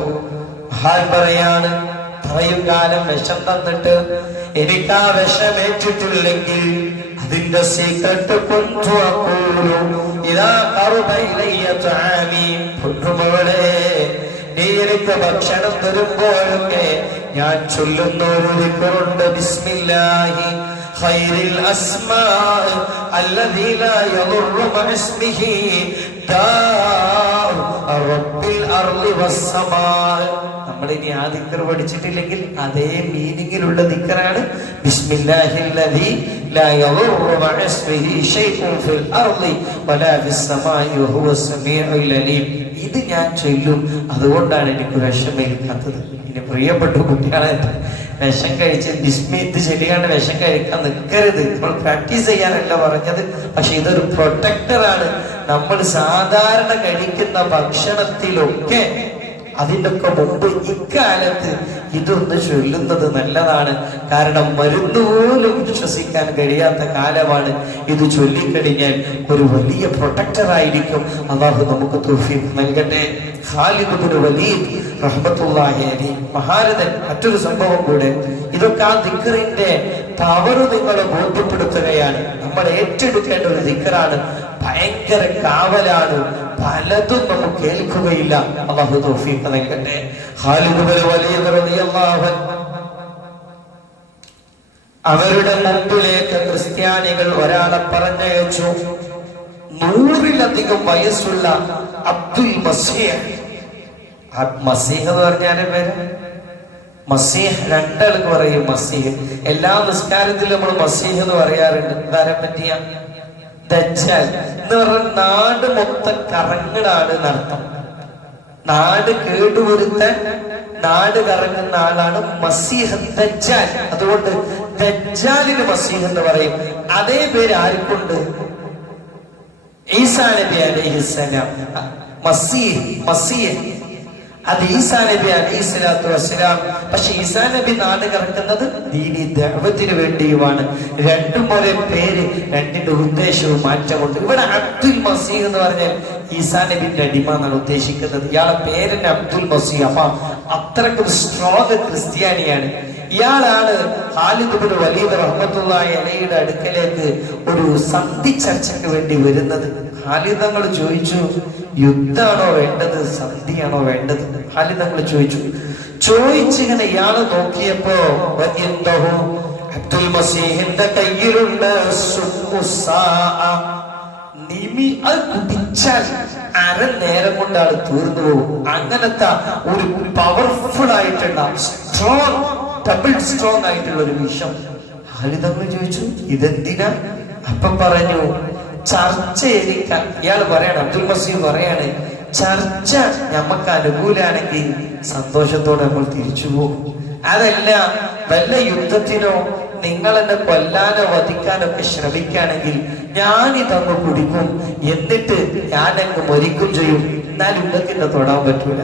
മഹാൻ പറയാണ്, ഇത്രയും കാലം വിഷം തന്നിട്ട് എനിക്ക് ആ വിഷമേറ്റിട്ടില്ലെങ്കിൽ അതിന്റെ സീക്രട്ട് നീ എനിക്ക് ഭക്ഷണം തരുമ്പോഴൊക്കെ ഞാൻ ചൊല്ലുന്ന ഒരു ദിക്റുണ്ട്, ബിസ്മില്ലാഹി ഖൈറിൽ അസ്മാ അല്ലദീ ലാ യദുറു ബിസ്മിഹി റബ്ബിൽ അർളി വസ്സമാ. നമ്മളിനി ആ ദിക്ർ പഠിച്ചിട്ടില്ലെങ്കിൽ അതേ മീനിങ്ങിലുള്ള ദിക്റാണ് ബിസ്മില്ലാഹില്ലദീ ലാ യദുറു ബിസ്മിഹി ശൈഉൻ ഫിൽ അർളി വലാ ഫിസ്സമാഇ വഹുവസ് സമീഉൽ അലീം. ഇത് ഞാൻ ചൊല്ലും, അതുകൊണ്ടാണ് എനിക്ക് വിഷമേൽക്കാത്തത്. ഇനി പ്രിയപ്പെട്ട കുട്ടികളെ, വിഷം കഴിച്ച് ബിസ്മിത് ശരിയാണ്, വിഷം കഴിക്കാൻ നിൽക്കരുത്. നമ്മൾ പ്രാക്ടീസ് ചെയ്യാനല്ല പറഞ്ഞത്, പക്ഷെ ഇതൊരു പ്രൊട്ടക്ടറാണ്. നമ്മൾ സാധാരണ കഴിക്കുന്ന ഭക്ഷണത്തിലൊക്കെ അതിൻ്റെ ഒക്കെ മുമ്പ് ഇക്കാലത്ത് ഇതൊന്ന് ചൊല്ലുന്നത് നല്ലതാണ്. കാരണം മരുന്ന് പോലും വിശ്വസിക്കാൻ കഴിയാത്ത കാലമാണ്. ഇത് ചൊല്ലിക്കഴിഞ്ഞാൽ ഒരു വലിയ പ്രൊട്ടക്ടർ ആയിരിക്കും. അല്ലാഹു നമുക്ക് തൗഫീഖ് നൽകട്ടെ. ഖാലിദ് ഇബ്നു വലീദ് റഹ്മത്തുള്ളാഹി അലൈഹി മഹാരഥൻ. മറ്റൊരു സംഭവം കൂടെ, ഇതൊക്കെ ആ ദിക്റിന്റെ പവർ നിങ്ങളെ ബോധ്യപ്പെടുത്തുകയാണ്. നമ്മൾ ഏറ്റെടുക്കേണ്ട ഒരു ദിക്റാണ്. ഭയങ്കര കാവലാണ്, പലതും നമുക്ക് കേൾക്കുകയില്ല. അല്ലാഹു തൗഫീഖ് നൽകട്ടെ. ഖാലിദ് ഇബ്നു വലീദ് റളിയല്ലാഹു അൻഹു, അവരുടെ മുമ്പിലേക്ക് ക്രിസ്ത്യാനികൾ ഒരാളെ പറഞ്ഞയച്ചു. 100-ലധികം വയസ്സുള്ള അബ്ദുൽ മസീഹ്. മസീഹ് എന്ന് പറഞ്ഞാല് പേര് മസീഹ്, രണ്ടാൾക്ക് പറയും മസീഹ്. എല്ലാ നിസ്കാരത്തിലും നമ്മൾ മസീഹ് എന്ന് പറയാറുണ്ട്. ധാരം പറ്റിയ ദജ്ജാൽ എന്ന് പറഞ്ഞ നാട് മൊത്തം കറങ്ങലാണ് എന്നർത്ഥം. നാട് കേടുവരുത്താൻ നാട് കറങ്ങുന്ന ആളാണ് മസീഹ് ദജ്ജാൽ. അതുകൊണ്ട് ദജ്ജാലിന് മസീഹ് എന്ന് പറയും. അതേ പേര് ആർക്കുണ്ട്? ഈസാ നബി അലൈഹിസ്സലാം. മസീഹ് അത് ഈസാ നബി അലൈഹിസ്സലാത്തു വസ്സലാം. പക്ഷെ ഈസാ നബി നാട് കറക്കുന്നത് ദീനി ദഅവത്തിന് വേണ്ടിയുമാണ്. രണ്ടും ഒരേ പേര്, രണ്ടിന്റെ ഉദ്ദേശവും മാറ്റമുണ്ട്. ഇവിടെ അബ്ദുൽ മസീഹ് എന്ന് പറഞ്ഞാൽ ഈസാ നബിന്റെ അടിമ എന്നാണ് ഉദ്ദേശിക്കുന്നത്. ഇയാളെ പേരിന് അബ്ദുൽ മസീഹ്. അപ്പൊ അത്രക്കും സ്ട്രോങ് ക്രിസ്ത്യാനിയാണ്. ഇയാളാണ് ഖാലിദ് ഇബ്നു വലീദ് റഹ്മത്തുള്ളാഹി അലൈഹിയുടെ അടുക്കലേക്ക് ഒരു സന്ധി ചർച്ചയ്ക്ക് വേണ്ടി വരുന്നത്. ഖാലിദ് തങ്ങൾ ചോദിച്ചു, യുദ്ധാണോ വേണ്ടത്, സന്ധിയാണോ വേണ്ടത്? ഖാലിദ് തങ്ങൾ ചോദിച്ചിങ്ങനെ ഇയാള് നോക്കിയപ്പോ അബ്ദുൽ മസീഹിന്റെ കയ്യിലുണ്ട് നിമി. അത് കുടിച്ചാൽ അരനേരം കൊണ്ട് ആള് തീർന്നു പോകും. അങ്ങനത്തെ ഒരു പവർഫുൾ ആയിട്ടുള്ള സ്ട്രോങ്, ഡബിൾ സ്ട്രോങ് ആയിട്ടുള്ള ഒരു വിഷം. ഖാലിദ് തങ്ങൾ ചോദിച്ചു, ഇതെന്തിനാ? അപ്പൊ പറഞ്ഞു, ചർച്ച എനിക്ക്. ഇയാൾ പറയാണ്, അബ്ദുൽ മസീഹ് പറയാണ്, ചർച്ച നമുക്ക് അനുകൂലാണെങ്കിൽ സന്തോഷത്തോടെ നമ്മൾ തിരിച്ചു പോകും. അതല്ല വല്ല യുദ്ധത്തിനോ നിങ്ങൾ എന്നെ കൊല്ലാനോ വധിക്കാനൊക്കെ ശ്രമിക്കുകയാണെങ്കിൽ ഞാനിതങ്ങ് കുടിക്കും, എന്നിട്ട് ഞാൻ അങ്ങ് മരിക്കും ചെയ്യും. എന്നാൽ നിങ്ങൾക്ക് തൊടാൻ പറ്റൂല.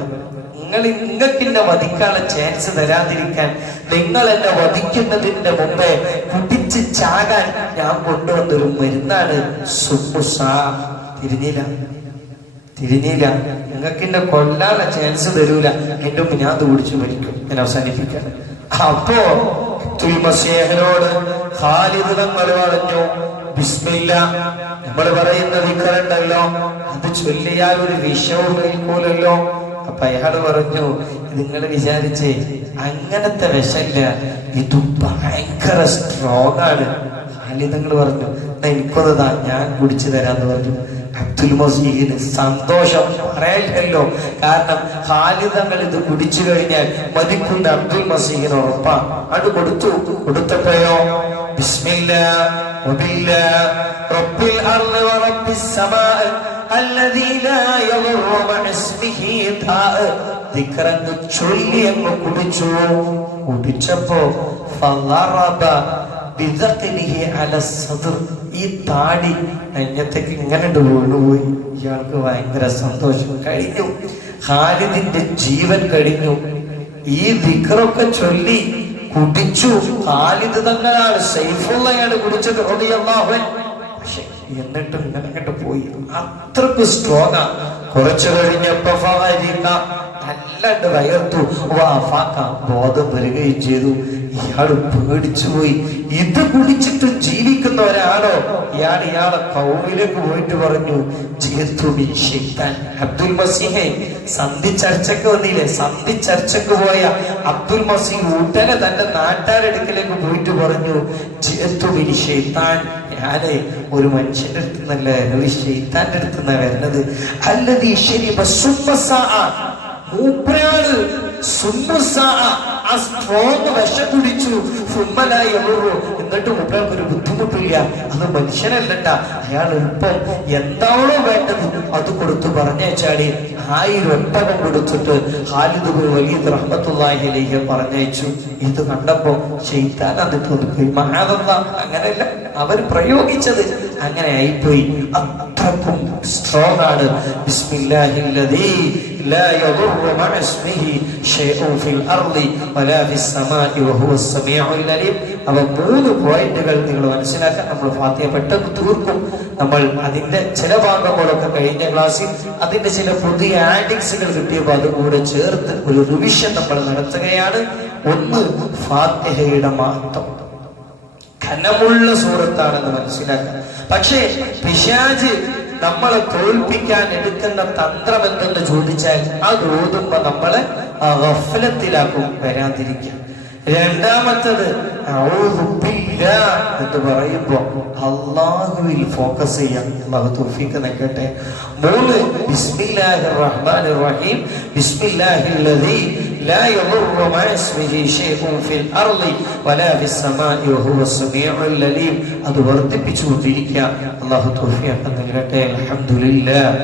നിങ്ങൾക്ക് എന്നെ വധിക്കാനുള്ള ചാൻസ് തരാതിരിക്കാൻ, നിങ്ങൾ എന്നെ വധിക്കുന്നതിന്റെ മുമ്പേ കുടിച്ച് ചാകാൻ ഞാൻ കൊണ്ടുവന്നൊരു മരുന്നാണ് സുമുസ. തിരിഞ്ഞില്ല. നിങ്ങൾക്ക് എന്നെ കൊല്ലാനുള്ള ചാൻസ് തരൂല, എന്റെ മുമ്പ് ഞാൻ അത് കുടിച്ചു മരിക്കും. ഞാൻ അവസാനിപ്പിക്കാം. അപ്പോ മസീഹിനോട് ഖാലിദ് തങ്ങൾ പറഞ്ഞു, ബിസ്മില്ല, നമ്മൾ പറയുന്ന ദിക്റുണ്ടല്ലോ, അത് ചൊല്ലിയാൽ ഒരു വിഷവും നിൽക്കൂലല്ലോ. അപ്പൊ അയാള് പറഞ്ഞു, നിങ്ങൾ വിചാരിച്ചേ അങ്ങനത്തെ വിഷമില്ല, ഇത് ഭയങ്കര സ്ട്രോങ് ആണ്. ഖാലിദ് പറഞ്ഞു, എനിക്കൊന്നതാ, ഞാൻ കുടിച്ചു തരാന്ന് പറഞ്ഞു. അബ്ദുൽ മസീഹിന് സന്തോഷം പറയല്ലോ. കാരണം ഖാലിദ് ഇത് കുടിച്ചു കഴിഞ്ഞാൽ മരിക്കുന്ന അബ്ദുൽ മസീഹിന് ഉറപ്പാ. അത് കൊടുത്തപ്പോഴോ ബിസ്മില്ലാഹ് വബില്ലാഹ് റബ്ബിൽ അർളി വറബ്ബിസ് സമാഅ അല്ലദീ ലാ യദുറു മഅസ്മിഹി ദാഅ ദിക്റന്ന് ചൊല്ലി അങ്ങ് കുടിച്ചപ്പോ ഫളറബ ബിദഖനിഹി അല സദ്ർ, ഈ താടി നെഞ്ഞത്തേക്ക് ഇങ്ങനെ വീണുപോയി. ഇയാൾക്ക് ഭയങ്കര സന്തോഷം. കഴിഞ്ഞു, ഖാലിദിന്റെ ജീവൻ കഴിഞ്ഞു. ഈ ദിക്റൊക്കെ ചൊല്ലി കുടിച്ചു. ഖാലിദ് തന്നെയാണ്, സൈഫുള്ളയാണ് കുടിച്ചത് റളിയല്ലാഹു അൻഹു. പക്ഷെ എന്നിട്ടും ഇങ്ങനെ അങ്ങോട്ട് പോയി. അത്രക്ക് സ്ട്രോങ്ങാ. കുറച്ചു കഴിഞ്ഞപ്പോ നല്ലണ്ട് വയർത്തു, ബോധം വരികയും ചെയ്തു. ഇയാള് പേടിച്ചുപോയി. ഇത് കുടിച്ചിട്ട് ജീവിക്കുന്ന ഒരാളോ? ഇയാളെ കൗമിലേക്ക് പോയിട്ട് പറഞ്ഞു, അബ്ദുൽ മസീഹെ, സന്ധി ചർച്ചക്ക് വന്നില്ലേ? സന്ധി ചർച്ചക്ക് പോയ അബ്ദുൽ മസീഹ് ഉടനെ തന്റെ നാട്ടാരെടുക്കലേക്ക് പോയിട്ട് പറഞ്ഞു, ഞാന് ഒരു മനുഷ്യന്റെ അടുത്ത് നിന്നല്ല, ഒരു ശൈത്താന്റെ അടുത്ത് നിന്നാ വരുന്നത്. അല്ലദീ ശരിബ മൂപ്പരാള് സ്ട്രോങ് വിഷം കുടിച്ചു. എന്നിട്ട് മൂപ്പരാൾക്ക് ഒരു ബുദ്ധിമുട്ടില്ല. അത് മനുഷ്യനല്ലട്ട, അയാൾ എളുപ്പം എന്താണോ വേണ്ടത് അത് കൊടുത്തു പറഞ്ഞയച്ചാടി. 1000 ഒട്ടകം കൊടുത്തിട്ട് ഖാലിദ് ബിൻ വലീദ് റഹ്മത്തുള്ളാഹി അലൈഹി പറഞ്ഞയച്ചു. ഇത് കണ്ടപ്പോ ശൈത്താൻ അത് തോന്നിപ്പോയി. മഹാദല്ലാഹ്, അങ്ങനെയല്ല അവർ പ്രയോഗിച്ചത്, അങ്ങനെ ആയിപ്പോയി. അത്രക്കും സ്ട്രോങ് ആണ്. ബിസ്മില്ലാഹില്ലദീ ലാ യദുറു മഅസ്മിഹി ശൈഉൻ ഫിൽ അർളി വലാ ഫിസ് സമാഇ വഹുവസ് സമീഉൽ അലീം. അവ 3 പോയിന്റുകൾ നിങ്ങൾ മനസ്സിലാക്കാൻ നമ്മൾ ഫാത്തിഹ പെട്ടെന്ന് തീർക്കും. നമ്മൾ അതിന്റെ ചില ഭാഗങ്ങളൊക്കെ കഴിഞ്ഞ ക്ലാസ്സിൽ അതിന്റെ ചില പുതിയ ആഡിങ്സുകൾ കിട്ടിയപ്പോൾ അതുകൂടെ ചേർത്ത് ഒരു റിവിഷൻ നമ്മൾ നടത്തുകയാണ്. ഒന്ന്, ഫാത്തിഹയുടെ മഹത്വം ഘനമുള്ള സൂറത്താണെന്ന് മനസ്സിലാക്കാം. പക്ഷേ പിശാച് നമ്മളെ തോൽപ്പിക്കാൻ എടുക്കുന്ന തന്ത്രം എന്തെന്ന് ചോദിച്ചാൽ അത് ഓതുമ്പോ നമ്മളെ ഗഫലത്തിലാക്കും, വരാതിരിക്കുക. രണ്ടാമത്തത് എന്ന് പറയുമ്പോ അള്ളാഹുവിൽ ഫോക്കസ് ചെയ്യാം. അള്ളാഹു തൗഫീഖ് നൽകട്ടെ. 3, ബിസ്മില്ലാഹിർ റഹ്മാനിർ റഹീം ബിസ്മില്ലാഹില്ലദീ ലാ യദുറു മഅസ്മിഹി ശൈഉൻ ഫിൽ അർളി വലാ ഫിസ് സമാഇ വഹുവസ് സമീഉൽ അലീം. അത് വർദ്ധിപ്പിച്ചുകൊണ്ടിരിക്കുക. അള്ളാഹു തൗഫീഖ് നൽകട്ടെ. അൽഹംദുലില്ലാഹ്.